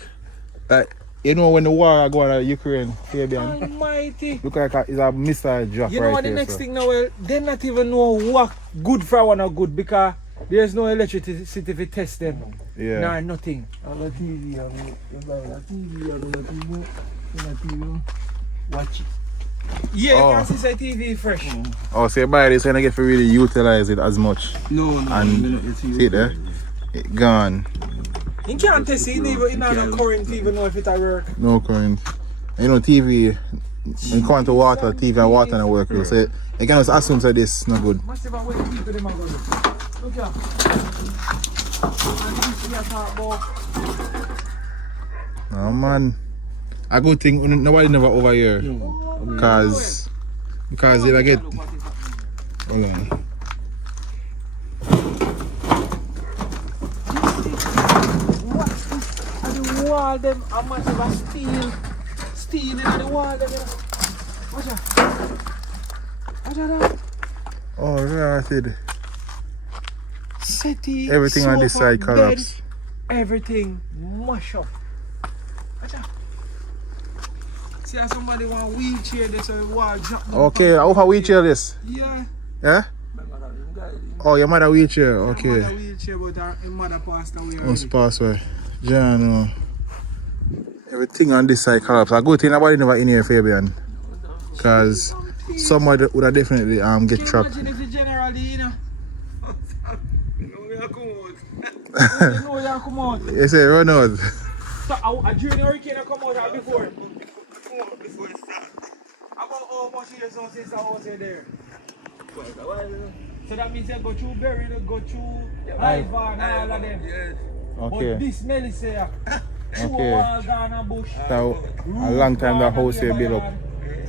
you know when the war go on Ukraine, Fabian. Almighty. Look like it's a missile drop You know right what the here, next sir. thing now? Well, they not even know what good for one or good because there's no electricity to test them. Yeah. Nah, nothing. On the TV, watch it. Yeah, Oh. you can see say TV fresh. Oh, so you buy this and I get to really utilize it as much. No, And see it there? It gone. You can't test it even in a current to even know if it work. No current. You know TV, when you come to water, TV and water and work. So you can just assume that this is not good. Massive way people them are going. Look here. And this we are talking about. Oh man. A good thing nobody never over here. Because they get. Hold on. And the wall them are massive of steel in the wall them. Watch out. Watch out. Oh, right. Settee, Everything on this sofa, side bed, collapse. everything mash up. Watch out. See how somebody want wheelchair there so the wall drop down. Okay, how far wheelchair this? Yeah. Yeah? Oh, your mother wheelchair, Her okay. mother wheelchair but her mother passed away Must already. pass away. John, everything on this side collapse. A good thing nobody never in here, Fabian. Because somebody would have definitely get Can you trapped. imagine if the general did, you know? You know you come out. You say run out. So a during the hurricane I come out or before? Before it started. About how much years now since I was there? So that means they go through Berry, they go through Ivan, all of them. Yes. Okay. But this Melissa here, through Okay. all Ghana bush. So a long time the house here built up.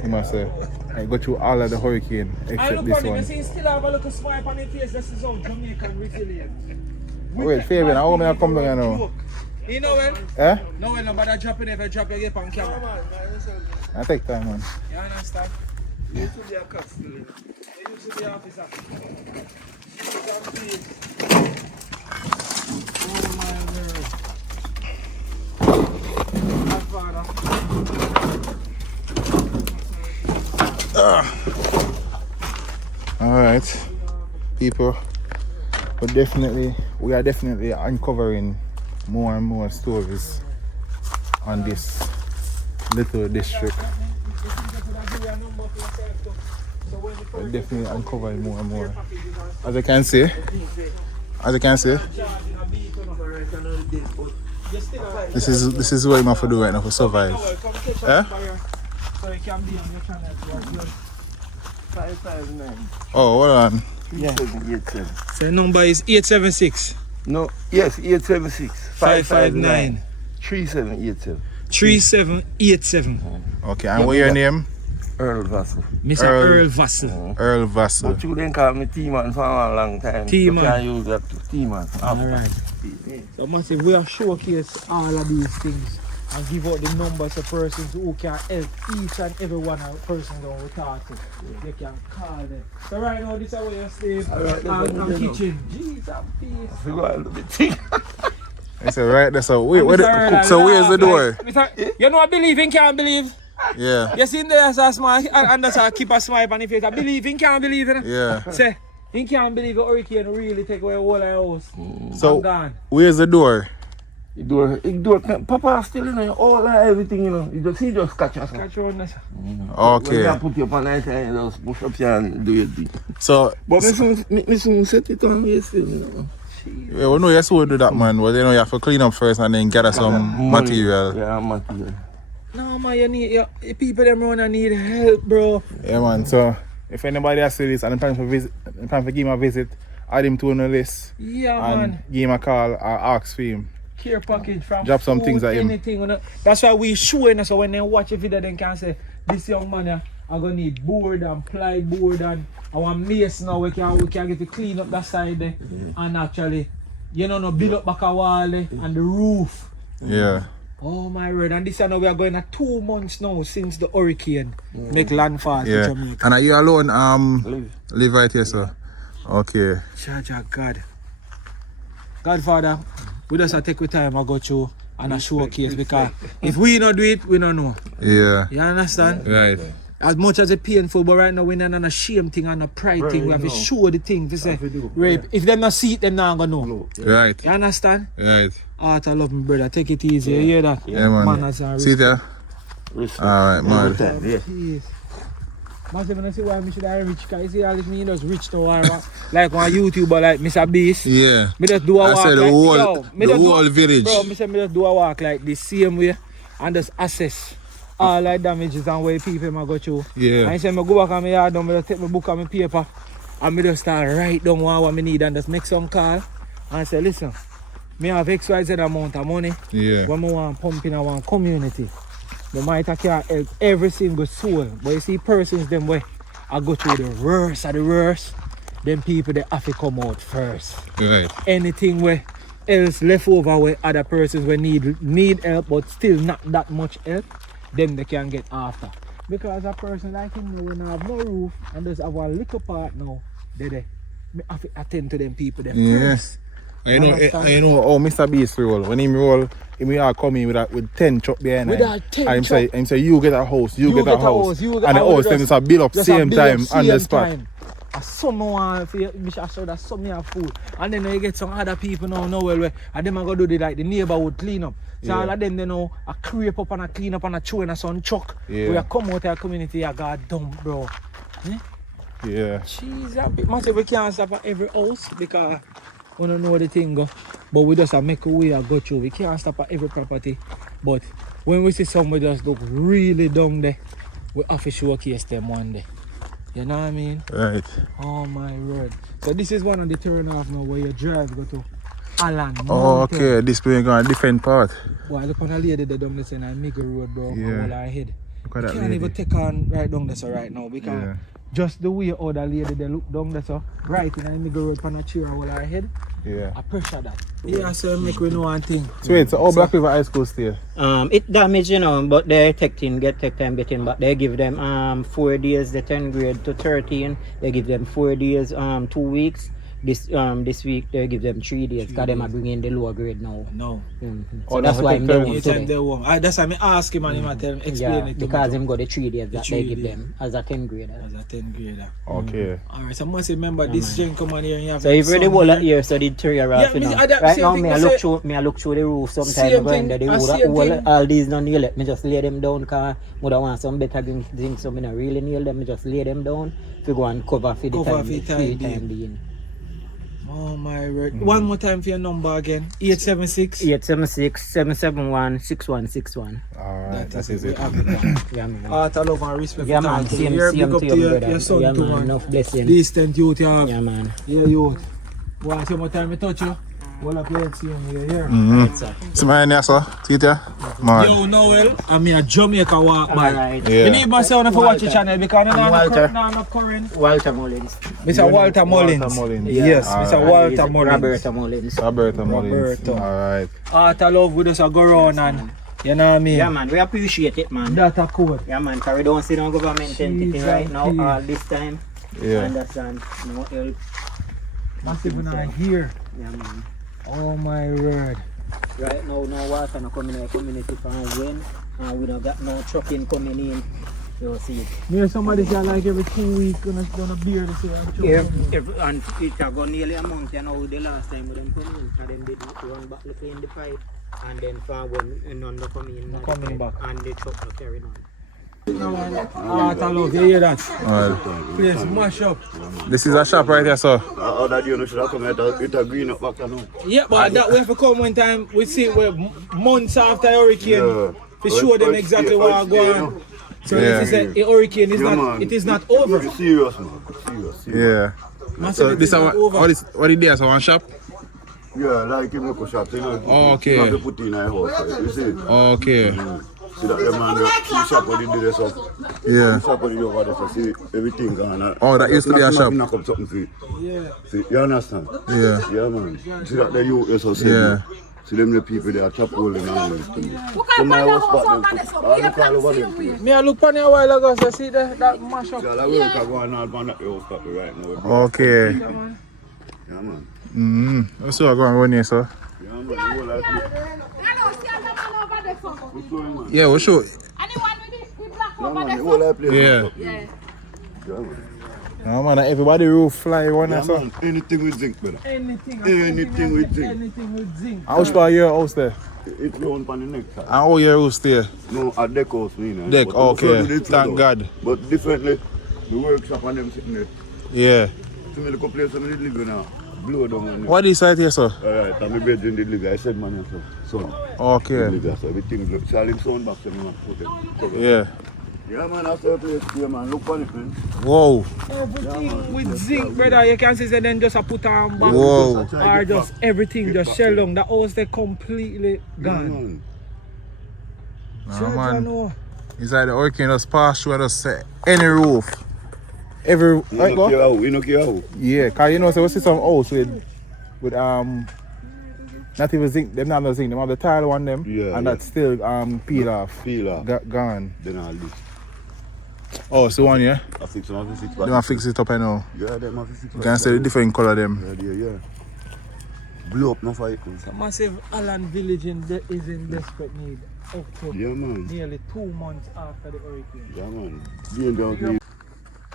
You must say. I go through all of the hurricane I except look this on him, you one. see, he still have a little smile on his face. This is how Jamaican resilient. Wait, Fabian, how may I come down here now? You know when? Eh? No, when nobody dropping, if I drop, you get on camera. I take time, man. You understand? You used to be a cat still. You used to be officer. Oh my word. Alright, people, we are definitely uncovering more and more stories on this little district. We're definitely uncovering more and more. As I can see, this is what you have to do right now to survive. Eh? So you can be on your channel. 559. Oh, hold on. 3787. So the number is 876 No, yes, 876 559 3787. 3787. Okay, and what's your name? Earl Vassell. Mr. Earl Vassell. Earl Vassell. But you didn't call me T-Man for a long time. T-Man. You can use that to T-Man. Alright. So massive, we are showcase all of these things and give out the numbers of persons who can help each and every one of the persons that we talk to. You can call them. So right now this is where you stay. Alright, I'm kitchen. Jesus, peace. I forgot a little bit thing. I said, right, that's a wait, Mr. Earl, so where's the door? You know I believe in can't believe. Yeah. You see there's a smile and that's a keep a smile on the face. I believe in can't believe in. Yeah. Say, you can't believe the hurricane really take away all our house. So I'm gone. where's the door? Papa still in there, all and everything, you know. He just catch us. Catch on this. When Okay. you put you up on night and you just push up here and do your thing. So But me soon set it on here still, you know. yeah, well, no, you still do that, man. But you know, you have to clean up first and then gather some material. Yeah, material. No man, you need your people them around and need help, bro. Yeah, man. So if anybody has this and plan to give him a visit, add him to on the list Yeah, and man. give him a call or ask for him. Care package from Drop some food, things at him. anything, you know. That's why we showing us so when they watch a video, they can say this young man here, I'm gonna need board and plyboard and our mace now. We can get to clean up that side there and actually, you know, no build up back a wall there and the roof. Yeah. Oh my word! And this year now we are going at 2 months now since the hurricane make landfall to Yeah. Jamaica. And are you alone? Live right here, sir. Okay. Jaja God. Godfather, we just take the time I go through and a showcase because if we not do it, we don't know. Yeah. You understand? Right. As much as it's painful, but right now we're not on a shame thing and a pride thing. We have to show the thing to say, rape. If them not see it, them not gonna know. Right. You understand? Right. Art, I love me brother. Take it easy. You hear that? Yeah, man. Manners and See there? Respect. Alright, man. Jeez. Man, I don't see why I should have rich, because you see all this me just rich now, like one YouTuber like Mr. Beast. Yeah. Me just do a I walk said the like whole, yo, me the just do- whole village. Bro, me say me just do a walk like the same way and just assess all like damages and where people might go through. Yeah. And I say me go back on my yard and me just take my book and my paper and me just start write down what I need and just make some call and say listen, me have XYZ amount of money. Yeah. When I want pump in our community. The might can't help every single soul. But you see persons them way I go through the worst of the worst, then people they have to come out first. Right. Anything where else left over where other persons will need help but still not that much help, then they can get after. Because a person like him when I have no roof and just have a little part now, they have to attend to them people them Yes. first. I know how Mr. Beast roll. When he roll, he are coming with 10 truck behind With him. that 10 and truck. him say you get a house, you get a house. you get And a the house house them just- just a build up just a same build up time on the same spot. time. And someone fish show that some have food. And then you get some other people now where and them are gonna do the neighborhood clean up. So Yeah. all of them they know a creep up and a clean up and a chew in a sun truck. Yeah. We are come out of our community I got dumb bro. Yeah. Jeez, a bit massive we can't stop at every house because we don't know the thing go. But we just make a way and go through. We can't stop at every property. But when we see somebody just look really down there, we have to showcase them one day. You know what I mean? Right. Oh my word. So this is one of the turn off now where you drive go to Holland. Oh, okay. This way going a different part. Boy, look on a lady there down there saying I make a road bro. Yeah. All her head. Look at You that can't lady. even take on right down there so right now because Yeah. just the way how the lady they look down there so right in the middle road on a chair all her head. Yeah. I pressure that. Yeah, so make we know one thing. So wait, so all Black River High School still? It damaged, you know, but they take time getting back. They give them 4 days, the 10th grade to 13. They give them 4 days, 2 weeks. This week they give them 3 days because them are bringing the lower grade now. No. So that's why I'm there Anytime they today. want. That's why I ask him and him tell him explain Yeah, it to because me. him got the 3 days that 3 they give days. them as a 10th grader. As a 10th grader. Okay. Alright, so must remember this gen come on here and you have So if some really whole here. year, so the 3 are off, Yeah, you me- know. I that Right same now, thing me I I look say- through the roof sometimes. Same Go in there, thing, same thing. all these not nail it. Me just lay them down because I want some better things, so me not really nail them. Me just lay them down to go and cover for the Cover time, for for time the time being. Oh my word. One more time for your number again. 876. 876-771-6161. Alright, that is We it. have it now. Yeah, man. Heart of love and respect Yeah, for man. talking. Same, Here, same big up to to your your brother. son Yeah, too, man. man. Enough blessing. Decent youth you have. Yeah, man. Yeah, youth. One more time I touch you. Well, I play it to you here. Right, sir. See my name, sir? See it, yeah? Man. YowNoel, I'm a Jamaica walk by. Alright. Yeah. You need myself to watch the channel because I'm Walter. not current. Walter Mullins. Mr. Walter Mullins. Walter Mullins. Yes, Alright. Mr. Walter Mullins. Roberta Mullins. Roberta Mullins. Roberto. Alright. Heart of love with us a go round and you know what I mean? Yeah, man. We appreciate it, man. That a cool. Yeah, man. Because we don't see no government entity Jesus, right now please. all this time. Yeah. Understand? No help. Not even here. Yeah, man. Oh my word. Right now, no water no coming in the community from when, and we don't got no trucking coming in. You'll see it. Me somebody say like every 2 weeks gonna beer to say I'm And it have gone nearly a month, you know, the last time we them come in, because them did run back to clean the pipe, and then forward and none no coming in. No coming back. And the truck no carrying on. Heart of love, you hear that? Alright. Place mash up. This is a shop right here, sir. How that you know should have come at it green up back now. Yeah, but that we have to come one time. We see it months after hurricane Yeah. to show them exactly what going on. So Yeah. this is a hurricane is Yeah, not man. it is not over. You serious man. Serious. Yeah. Man So said it this is is not what over. is what it is, so one shop? Yeah, like him look shop, you know. Oh, okay. You have to put in a house. You see? Okay. See that the man the shop what he did this up. Yeah. The shop what he do over there, so see everything gone. Oh, that used to be a shop. Knock up something for you. Yeah. See, you understand? Yeah. Yeah, man. See that the youth is so simple. Yeah. See them the people they are chop hole in all this thing. So my house spot them. All the call over them. Me I look on it a while ago, so see that mash up. Yeah, that work are going on on that house spot right now. Okay. Yeah, man. Yeah, man. What's so going on here, sir? Yeah, man. The whole life. What's going on? Yeah, we'll show. Yeah, man. The whole life place. Yeah. Yeah, man. No man, everybody roof fly one Yeah, sir. man. Anything with zinc, brother. Anything with zinc. Anything with zinc. How much by your house there? It's round on the neck side. And how your house there? No, a deck house, me. know. Deck, But okay. also the Thank house. God. But differently, the workshop and them sitting there. Yeah. To me, the place where I live in now, blow down on What is right here, sir? Alright, I'm a bedroom in the live. I said, man, son. Okay. Live, so everything look. So I'll sound back to me, man. Put it. Yeah. Yeah, man, after a place, yeah, man. Look on it, man. Whoa. Everything with zinc, brother. You can see say then just a put on back. Whoa. Or just everything just shell down. The house they completely Yeah, gone. man. So No I man. know. It's like the hurricane just pass through and just say any roof. Every You right know, go? care how, you know, care how. Yeah, cause you know so we see some house with not even zinc, them not the zinc, them have the tile on them Yeah, and yeah. that's still peel off. Peel off. Gone. Then I'll do. Oh, so one yeah? I fix them, I fix They want fix it up I know. Yeah, them have to fix You can see the different colour them. Yeah. Blow up, no fight. The massive Holland village is in desperate need up to Yeah, man. nearly 2 months after the hurricane. Yeah, man. Being down here.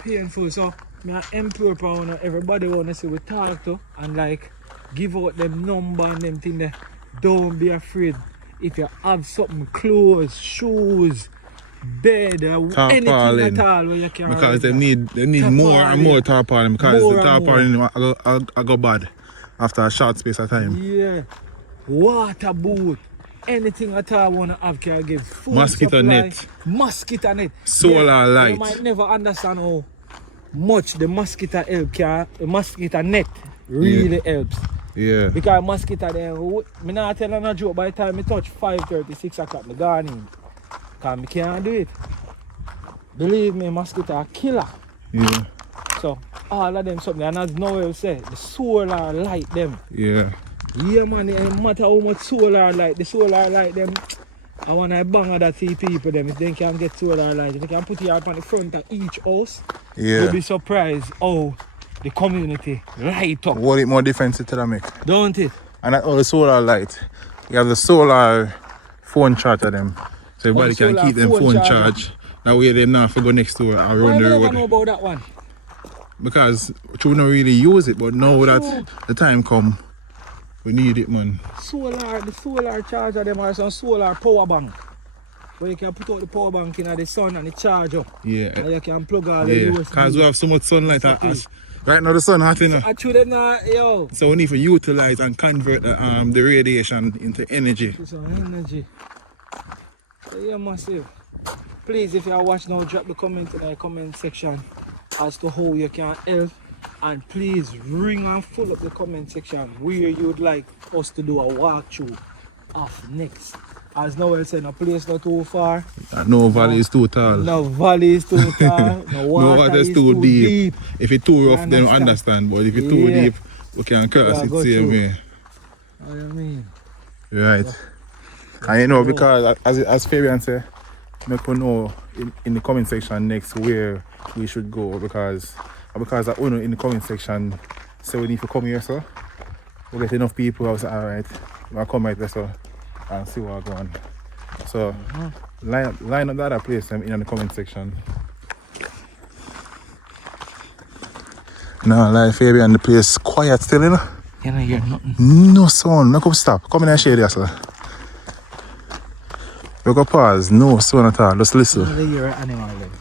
Painful, so me I implore upon everybody wanna see we talk to and like give out them number and them thing there. Don't be afraid. If you have something, clothes, shoes, bed, anything Tarpaulin. at all where you can Because they rent. need more and more tarpaulin because More the and tarpaulin I go bad after a short space of time. Yeah. Water boot. Anything at all wanna have can give food Mosquito supply, net. mosquito net. Solar Yeah, light. You might never understand how much the mosquito help the mosquito net really helps. Yeah. Because mosquito then, me not tell no joke, by the time me touch 5:30, 6 o'clock, me gone in. Because me can't do it. Believe me, mosquito are killer. Yeah. So, all of them something, and as Noel say, the solar light them. Yeah. Yeah man, it ain't matter how much solar light, the solar light them, I want to bang at that people them, if they can get solar light, if they can put it up on the front of each house, you'll be surprised how the community light up. What it more difference to them make? Don't it? And that all the solar light, you have the solar phone charger them. So everybody can keep them phone charged. That way they not go next door around Why the do road. you know about that one? Because we don't really use it, but now that the time come, we need it, man. The solar charger them are some solar power bank. Where you can put out the power bank in the sun and the charge up. Yeah. And you can plug all the USB. Because we have so much sunlight at us. Right now the sun hot enough. Actually, yo. So we need to utilize and convert the radiation into energy. It's an energy. So yeah, massive. Please, if you are watching now, drop the comment in the comment section as to how you can help. And please ring and full up the comment section where you would like us to do a walkthrough of next. As Noel said, no place not too far. No valley is too tall. No valley is too tall. No water is too deep. If it's too rough, they don't understand. But if it's too deep, we can cross it same way. What do you mean? Right. And you know, because as Fabian said, make we know in the comment section next where we should go, because that we know in the comment section say we need to come here, so we get enough people. I was like, alright, we'll come right there so and see what's going on. So line up the other place in the comment section. No, like Fabian, the place quiet still, you know? You don't hear nothing. No sound, no come stop. Come in and shade yourself. We go pause, no sound at all, just listen. You don't hear an animal then.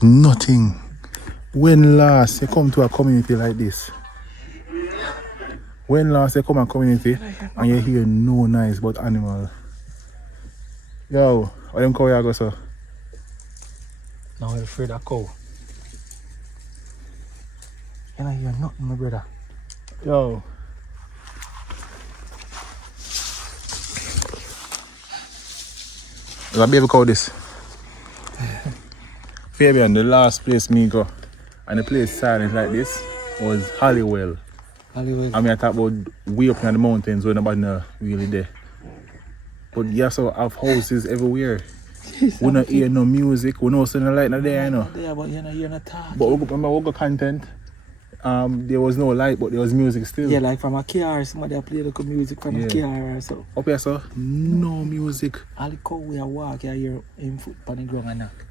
Nothing. When last you come to a community like this? When last you come to a community and you hear no noise but animal? Yo, what them cow you go so? Now I'm afraid of cow. You don't hear nothing, my brother. Yo. You a baby cow this? Fabian, the last place me go and the place silent like this was Hollywood. I mean, I talk about way up in the mountains where nobody no really there. But you also have houses everywhere. We don't hear no music, we don't see no light no there, you know. Yeah, but you don't hear no talk. But remember we got content. There was no light, but there was music still. Yeah, like from a car, somebody play the music from a car or so. Up here, so no music. All the cow we walk, you hear him foot on the ground and knock.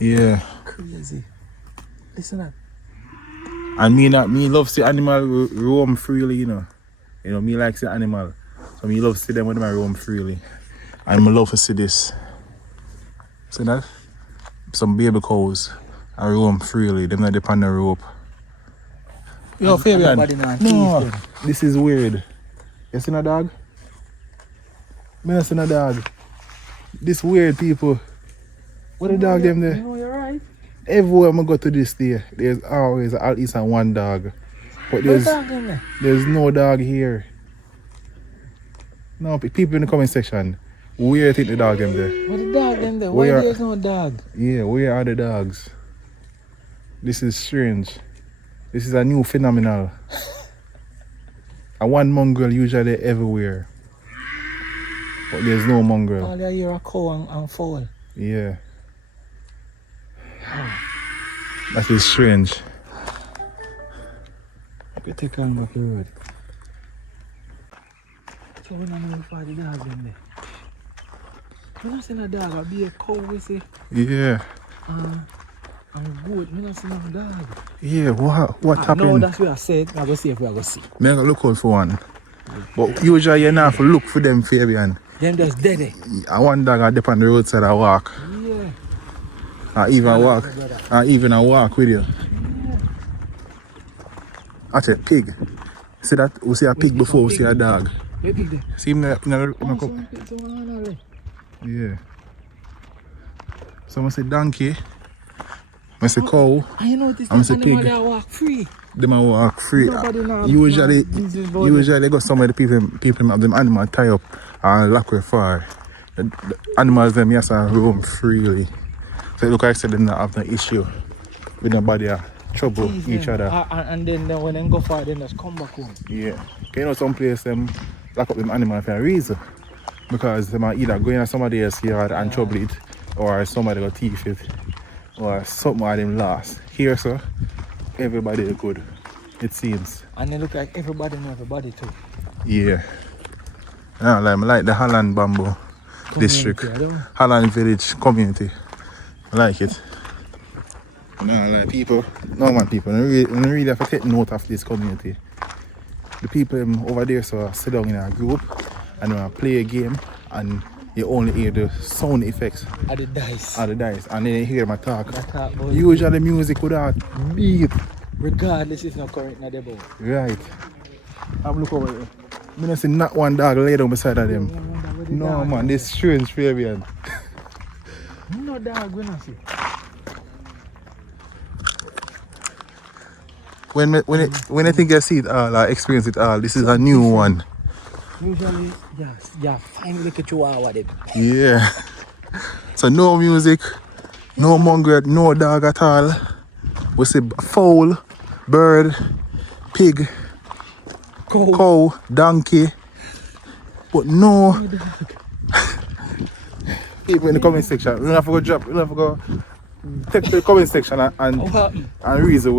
Yeah. Crazy. Listen up. And me love see animal roam freely, you know. You know, me like see animal. So me love see them when they roam freely. And I love to see this. See that? Some baby cows are roam freely. Them not depend on the rope. Yo, Fabian. No, this is weird. You seen a dog? Me not seen a dog. This weird people. What the dog them there? No, you're right. Everywhere I go to this day, there's always at least one dog. But there's no dog here. No, people in the comment section, where do you think the dog them there? What the dog them there? Why there's no dog? Yeah, where are the dogs? This is strange. This is a new phenomenon. And one mongrel usually everywhere. But there's no mongrel. All you hear a cow and fowl. Yeah. That is strange. I could take on back the road. So we don't know if the dog in there. We don't see no dog, I'll be a cow, we see. Yeah. And goat, we don't see no dog. Yeah, what happened? No, that's what I said. I'm going to see if we are going to see. I'm going to look out for one. But usually you not have to look for them, Fabian. Them just dead there. And one dog I dip on the roadside and walk. Yeah. Or even walk. Or even a walk with you. Yeah. That's a pig. See that? We see a pig before we see a dog. Where pig there? See him there in a cup? Some pig, some one there. Yeah. So I say donkey, I say cow, I noticed I'm that say animal pig. they walk free. Them a walk free. Nobody know Usually business they got some of the people have them animal tie up and lock way far. The animals them yes and roam freely. So it look like I said them not have no issue with nobody trouble each other. And then when they go far, then just come back home. Yeah. You know some place them lock up them animal for a reason. Because they might either go in somebody else's yard and trouble it, or somebody got thief it, or something of them lost. Here, sir, everybody good, it seems. And they look like everybody know everybody too. Yeah. I like the Holland Bamboo District. Holland Village community. I like it. Like people, normal people, we really have to take note of this community. The people over there so sit down in a group and play a game and you only hear the sound effects At the dice. and then you hear my talk. Usually music would have beat. Regardless it's not correct now about. Right. I'm look over there. I don't see not one dog lay down beside of them. No man, this strange Fabian. No dog we not see. When I think I see it all, I experience it all, this is a new one. Usually, yeah, finally get you out of it. Yeah. So no music, no mongrel, no dog at all. We see fowl, bird, pig, cow, donkey, but no people in the comment section. We don't have to go drop, we don't have to go take the comment section and reason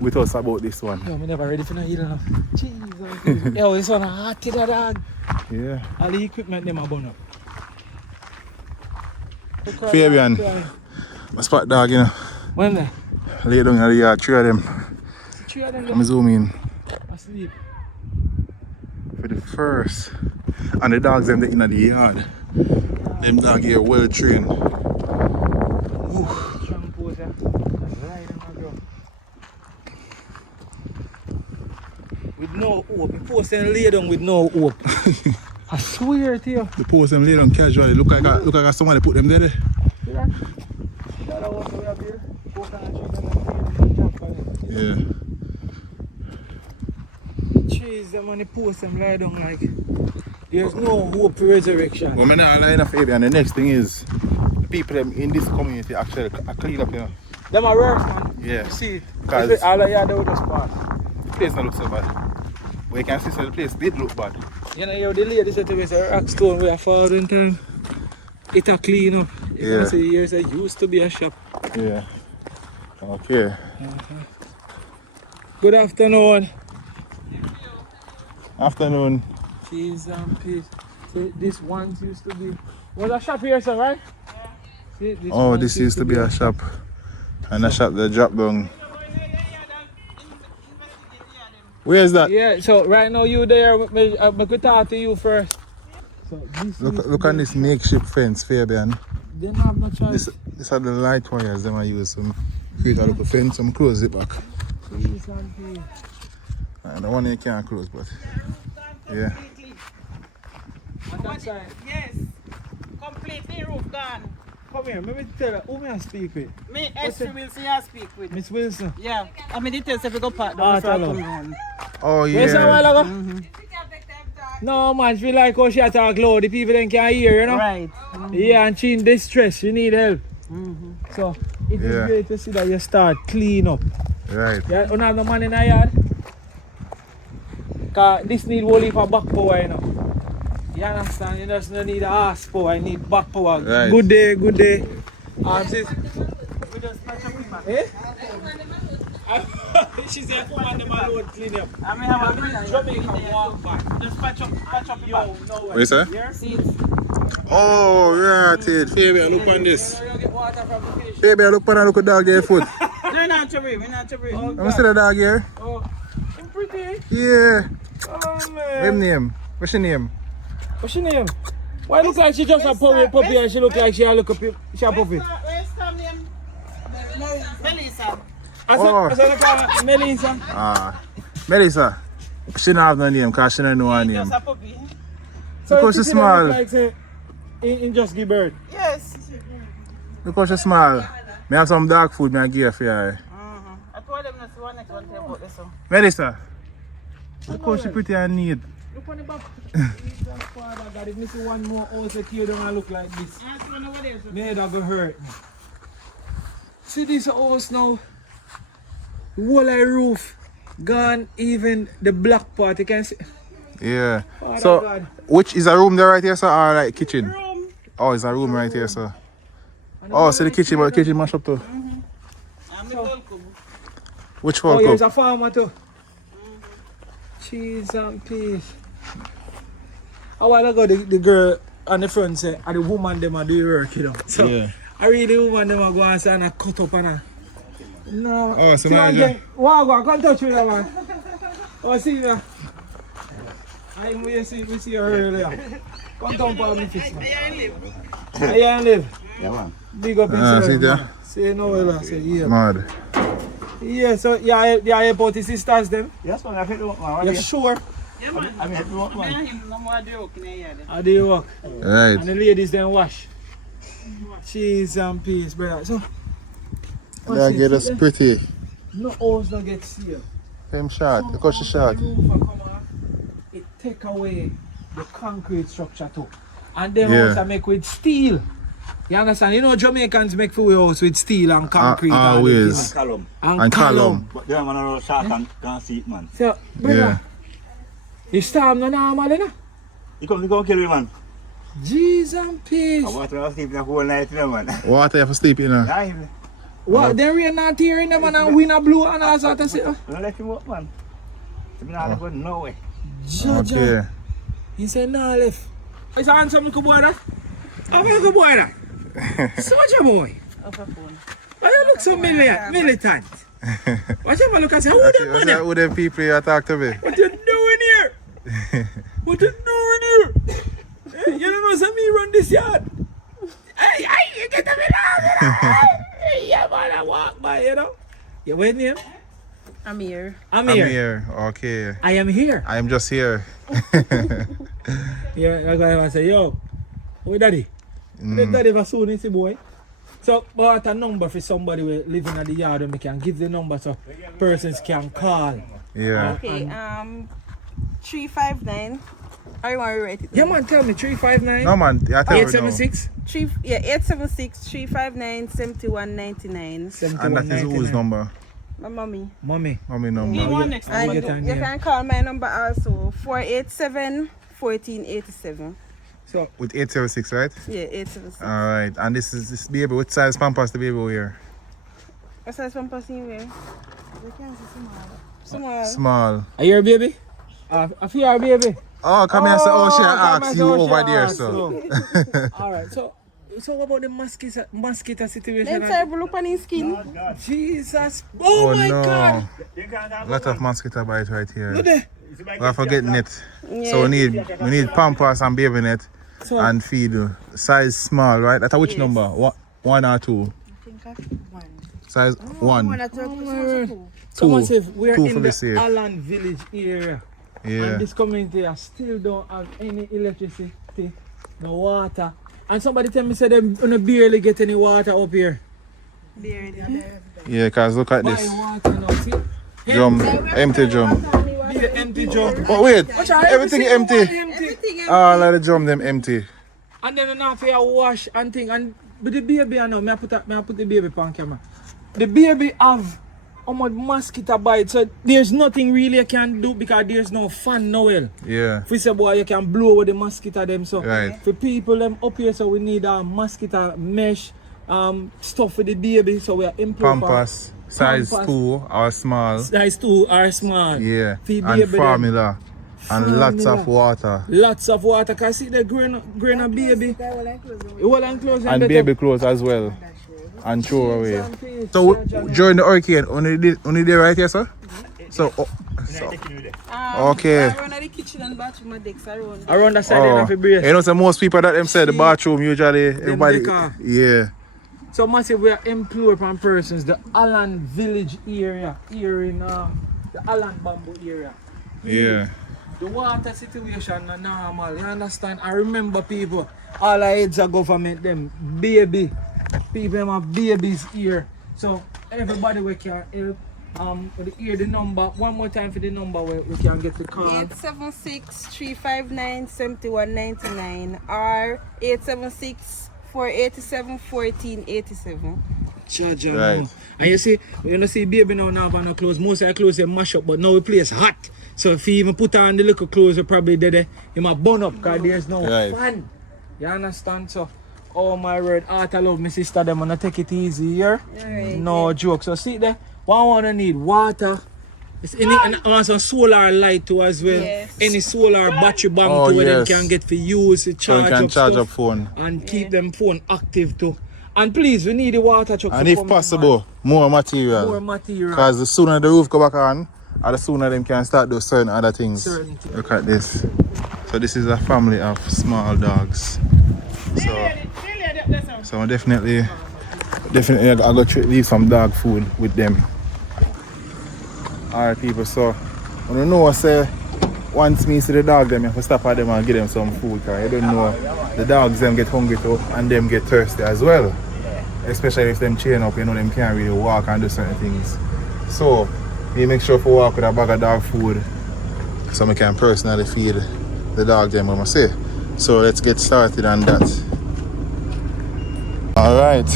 with us about this one. Yo, I'm never ready for no eat enough. Jesus. Yo, this one a hot to the dog. Yeah. All the equipment them are burn up. Fabian, my spot dog, you know. When they? Lay down in the yard, three of them. Three of them I'm zooming asleep. for the first. And the dogs them in the yard. Them dogs here well trained. Strong pose, yeah. That's right, my girl. With no hope. The post them lay down with no hope. I swear to you. The post them lay down casually. Look like somebody put them there. See that? That was the way up here. Yeah. Trees them on the post them lie down like there's no hope for resurrection. But I'm not lying off Fabian. The next thing is the people them in this community actually are clean up, you know. Them are worse, man. Yeah. You see it. Because All of you would just pass. the place don't look so bad. But you can see so the place did look bad. You know, yo, the lady said to me, say, rock stone where I fall in time. It a clean up. You Yeah. can see here's a used to be a shop. Yeah. Okay. Good afternoon. Afternoon. Cheese and peas. See, this once used to be. Was a shop here, sir, right? See, this Oh, once this used to be a shop. And a shop that dropped down. Where is that? Yeah, so right now you there, I could talk to you first. So this Look on this makeshift fence, Fabian. They don't have no choice. This are the light wires them I use. Some create a little fence, some close it back. Cheese and peas. And the one you can't close, but yeah. On that side. Yes. Completely roof gone. Come here, let me tell you, who may I speak with? Me, Esther Wilson, I speak with. Miss Wilson. Yeah. I mean, details if we go part Ah, down before I tell come her. home. Oh Yes, a yeah. while ago? No man, she like how she talk loud, the people then can hear, you know? Right. Yeah, and she in distress, she need help. So, it is Yeah. great to see that you start clean up. Right. You don't have no man in the yard? Cause this need whole heap of back power, you know. You understand? You just don't need a ass power, you need back power. Right. Good day, good day. Sis. We just patch up with my eh? She said, come on, them alone clean up. I mean, have a Jamaica walk back. just patch up the Yo, back. no way. What you say? Here? Oh, right, it. Fabian, look on this. You get water from the fish. Fabian, look on and look at dog there foot. No, not to breathe, not to breathe. Let me see the dog here. Oh, I'm pretty. Yeah. Oh, What's man. name? What's your name? What's your name? Why look like she just a puppy and she look like she a look up she a puppy? Where's the name? Melissa. Oh. I said call Melissa. Ah. Melissa. She don't have no name because she don't know her name. Just a puppy. Because she's she small. look like say in just give birth. Yes. Because you're small. Me have some dog food I give you for you. I told them not to one next one tell about this one. Melissa. Because she's pretty and neat. Look on the back. Father God, if me see one more house that you don't look like this, me that go hurt me. See this house now, the whole of the roof gone, even the black part, you can see. Yeah. Father So, God. which is a room there right here, sir, or like kitchen? Oh, it's a room right here, sir. Oh, so the kitchen, but the kitchen mash up too. Which Oh, one? here's a farmer too. Cheese and peas. A while ago, the girl on the front said, and the woman them are doing work, you know. So, Yeah. I read the woman them are go and say, and I cut up and I. No. Oh, so See, now man, you- then, wow, come touch me now, man. Oh, see me. We see you earlier. Come down for me, fix man. I live. Yeah, man. Big up See yourself, there? man. Say no, say yeah. Mad. Yeah, so yeah, about the sisters them. Yes, man. I think you want, man. You sure? Yeah, man. I mean, you want, man. Him no more do work in the yard. How do you walk? Right. And the ladies then wash. Cheese and peas, brother. So, They get us pretty. no house no get sealed. Him short. Because she's short. Roof a come off, it take away the concrete structure too. And then Yeah. house I make with steel. You understand? You know Jamaicans make for house with steel and concrete. and always. Column. everything. And column. But them man are short and can't see it, man. So, brother, Yeah. the storm no normal, you know? You come kill me, man. Cheese and peas. I want to sleep the whole night, you know, man. Water you have to sleep in. Yeah, him. What? Then rain not tearing them and wind a blow and all sort of shit. Don't let him walk, man. I'm not going no way. Jaja. Okay. He said, nah, left. Is that handsome little boy that? How little boy that? Such a boy. Why you look so militant? Watch out, look and say, who them What's man? that with them people you talk to me? What you doing here? What you doing here? Hey, you don't know some me run this yard. Hey, you get them in Hey, yeah, man, I walk by, you know. You wait name? I'm here. I'm I'm here. here. Okay. I am here. I am just here. Yeah, that's why I say, yo, where daddy? The daddy was soon is boy. So, but a number for somebody who living at the yard and we can give the number so persons can call. Yeah. Okay, 359. I want to write it. Yeah, man, tell me, 359 No man, I tell you now. 876 876 359 7199. And that is whose number? My mommy. Mommy. Mommy number. Yeah. One next And get you on here. can call my number also 487 1487. So, With 876, right? Yeah, 876. Alright. And this baby, what size pampers the baby wear? What size pampers you wear? Small. Small. are you a baby? I feel a baby. Oh, come here and say, oh, she come asked and you say, oh, over she there, asked so. Alright, so what about the mosquito situation? Then terrible look on his skin. Jesus. Oh, my God. Lot of mosquito bite right here. Look there. We are forgetting it. Yeah. So we need pampers and baby net So, and feed. Size small, right? That's which Yes. number? One or two? I think I one. Size one. someone two. said we're Two in for the the safe. Holland village area. Yeah. And this community still don't have any electricity, no water. And somebody tell me say they don't barely get any water up here. Yeah, cause look at Buy this. water now, see? Drum, empty drum. Be the empty drum. Oh wait, Watch out, everything empty. empty. All of the drum them empty. And then enough for you wash and thing. And but the baby, I know, may I put the baby on camera. The baby have how much mosquito bite, so there's nothing really you can do because there's no fan nowhere. Yeah. If we say boy you can blow away the mosquito them, so Right. for people them up here, so we need a mosquito mesh stuff for the baby, so we are improving. Pampers, size Pampers. 2 or small. Size 2 or small. Yeah. Feed And baby them. formula. And lots Formula. of water. Lots of water, cause see the green a baby. It will enclose And baby clothes as well. And throw away. So during the hurricane, only there right here, sir? So, okay. I run at the kitchen and bathroom and decks around. around the side of the brace. You know, so most people that them say the bathroom usually everybody. decor. Yeah. So massive we are employed upon persons, the Holland village area, here in the Holland bamboo area. Yeah. The water situation is normal, you understand? I remember people, all our heads of government, them baby. people them have babies here. So everybody we can help. We hear the number one more time for the number where we can get the call. 876-359-7199 or 876-487-1487. Charge Right. And you see, when you see baby now have no clothes, most of the clothes they mash up, but now the place hot. So if you even put on the little clothes, you probably dead. You might burn up because there's no fan. You understand? So, oh my word, I love my sister, them wanna take it easy here. Right, No joke. So see there, one wanna need water. It's and also solar light too as well. Yes. Any solar battery bank Oh, too where yes. them can get for use to So charge you can up charge stuff up phone. and keep them phone active too. And please, we need the water truck. And to if come possible, more material. more material. Because the sooner the roof go back on, or the sooner them can start doing certain other things. Certain things. Look at this. So this is a family of small dogs. So I definitely I go leave some dog food with them. Alright people, so when you know say once me see the dog them, you have to stop at them and give them some food, because you don't know the dogs them get hungry too and them get thirsty as well. Especially if them chain up, you know them can't really walk and do certain things. So you make sure to walk with a bag of dog food so I can personally feed the dog them, I say. So let's get started on that. Alright.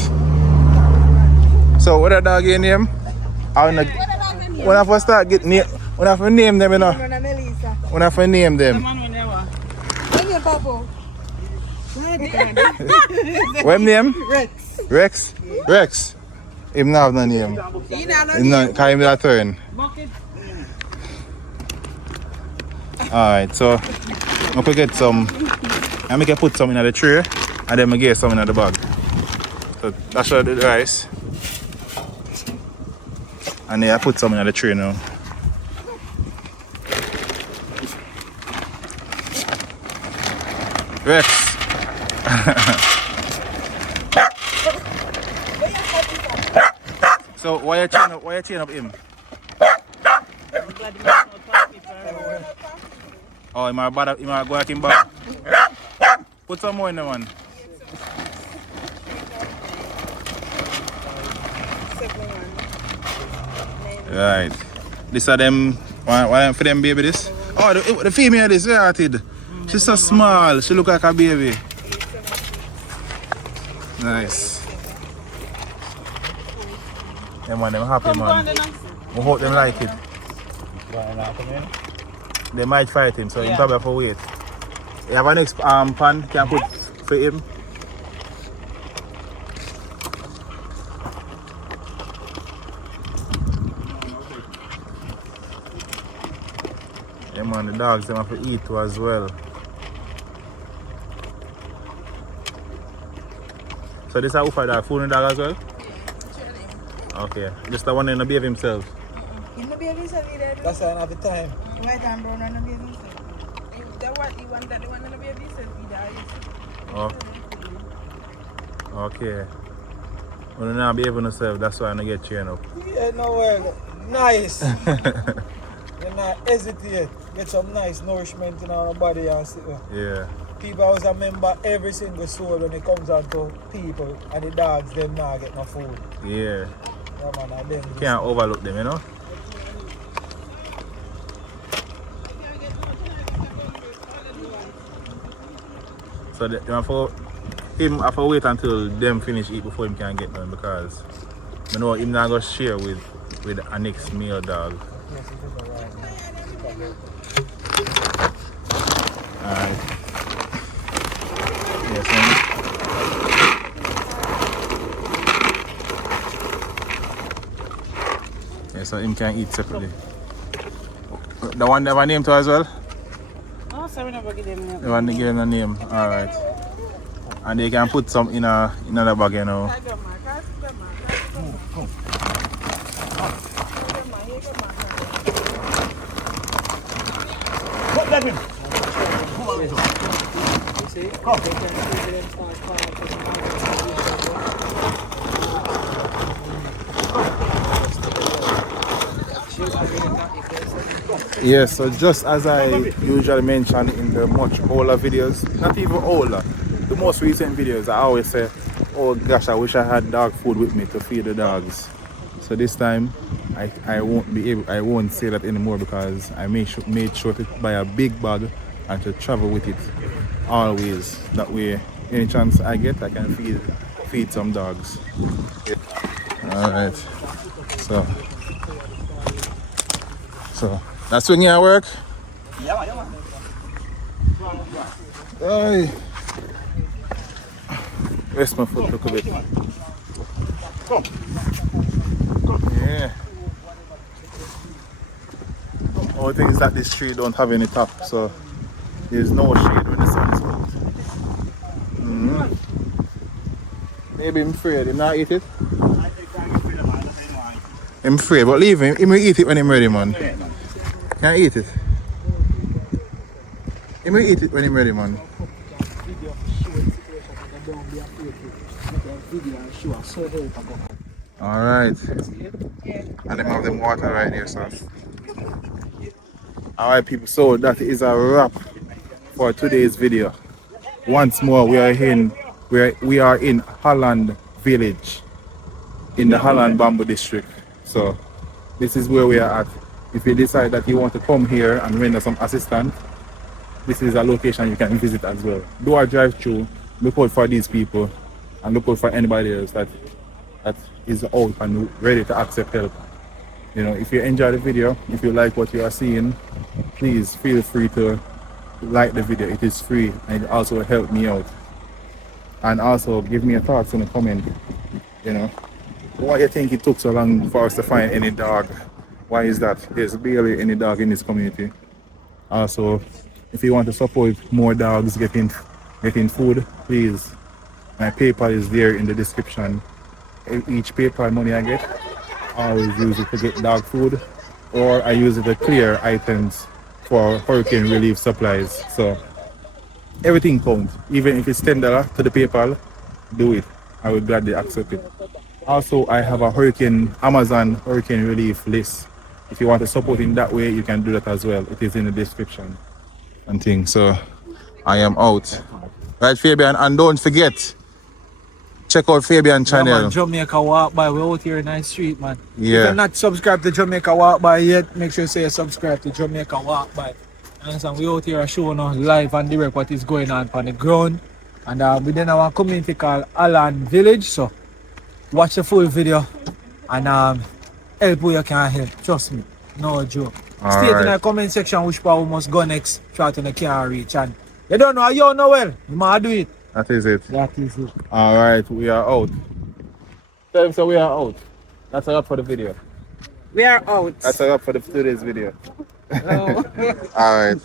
So what a dog your name? When I first start get name, when I first name them, you know. When I first name them. What name? Rex. Rex. Him not have no name. Him not, cause him that turn. Alright, so I could get some. I make put some in the tray and then I get some in the bag. So that's what I do the rice. And then I put some in the tray now. Rex. So why you chain up him? Oh, he might go at him back. Put some more in the one. Right. This are them. Why for them baby this? Oh, the female this hearted. She's so small. She look like a baby. Nice. Them one them happy man. I hope them like it. They might fight him, so you probably have to wait. You have a next pan can put for him. Yeah man, the dogs them have to eat too as well. So this is a dog, food and dog as well? Okay, just the one in the behave himself. In the baby himself, That's why I have the time. white and brown and the baby himself. The one in the baby himself, Oh. Okay. When you not behave yourself, that's why I don't get trained up. Yeah, no way. Nice. You not hesitate. Get some nice nourishment in our body and sit there. Yeah. People always remember every single soul when it comes down to people and the dogs, them not get no food. Yeah. Yeah, man, and them Can't overlook them, you know? So you have to wait until them finish eat before him can get none, because I know him not going to share with a next male dog. Alright. Yes, man. Yeah, so him can eat separately. The one they have a name to as well? Oh, sorry, never give them name. They want to give him a name. Alright. And they can put some in another bag, you know. Let him. Yes, so just as I usually mention in the much older videos, not even older, the most recent videos, I always say oh gosh, I wish I had dog food with me to feed the dogs. So this time I won't say that anymore because I made sure to buy a big bag and to travel with it always. That way any chance I get I can feed some dogs. Alright. So that's when you work? Yeah, man. Hey. Rest my foot look a bit. Come. Yeah. Only thing is that this tree don't have any top, so there's no shade when the sun is out. Maybe I'm afraid him not eat it. I'm afraid, but leave him. He will eat it when he's ready, man. Can't eat it. He will eat it when he's ready, man. Alright. And them have them water right here, so. Alright people, so that is a wrap for today's video. Once more we are in Holland village in the Holland Bamboo district. So this is where we are at. If you decide that you want to come here and render some assistance, this is a location you can visit as well. Do a drive through, look out for these people and look out for anybody else that is out and ready to accept help. You know, if you enjoy the video, if you like what you are seeing, please feel free to like the video. It is free and it also help me out. And also give me your thoughts in the comment. You know, why you think it took so long for us to find any dog? Why is that? There's barely any dog in this community. Also, if you want to support more dogs getting food, please, my PayPal is there in the description. Each PayPal money I get, I always use it to get dog food, or I use it to clear items for hurricane relief supplies. So everything counts. Even if it's $10 to the PayPal, do it. I would gladly accept it. Also, I have a Amazon hurricane relief list. If you want to support in that way, you can do that as well. It is in the description and things. So I am out. Right, Fabian, and don't forget, check out Fabian channel. Yeah, man, Jamaica Walk By. We're out here in the street, man. Yeah. If you're not subscribed to Jamaica Walk By yet, make sure you say subscribe to Jamaica Walk By. And we out here showing us live and direct what is going on the ground. And within our community called Holland Village. So watch the full video and help who you can help. Trust me, no joke. State in the comment section which part we must go next. Try to can't reach. And you don't know, YowNoel, you must do it. That is it. That is it. Alright, we are out. Tell him so we are out. That's a wrap for the video. We are out. That's a wrap for today's video. Oh. Alright.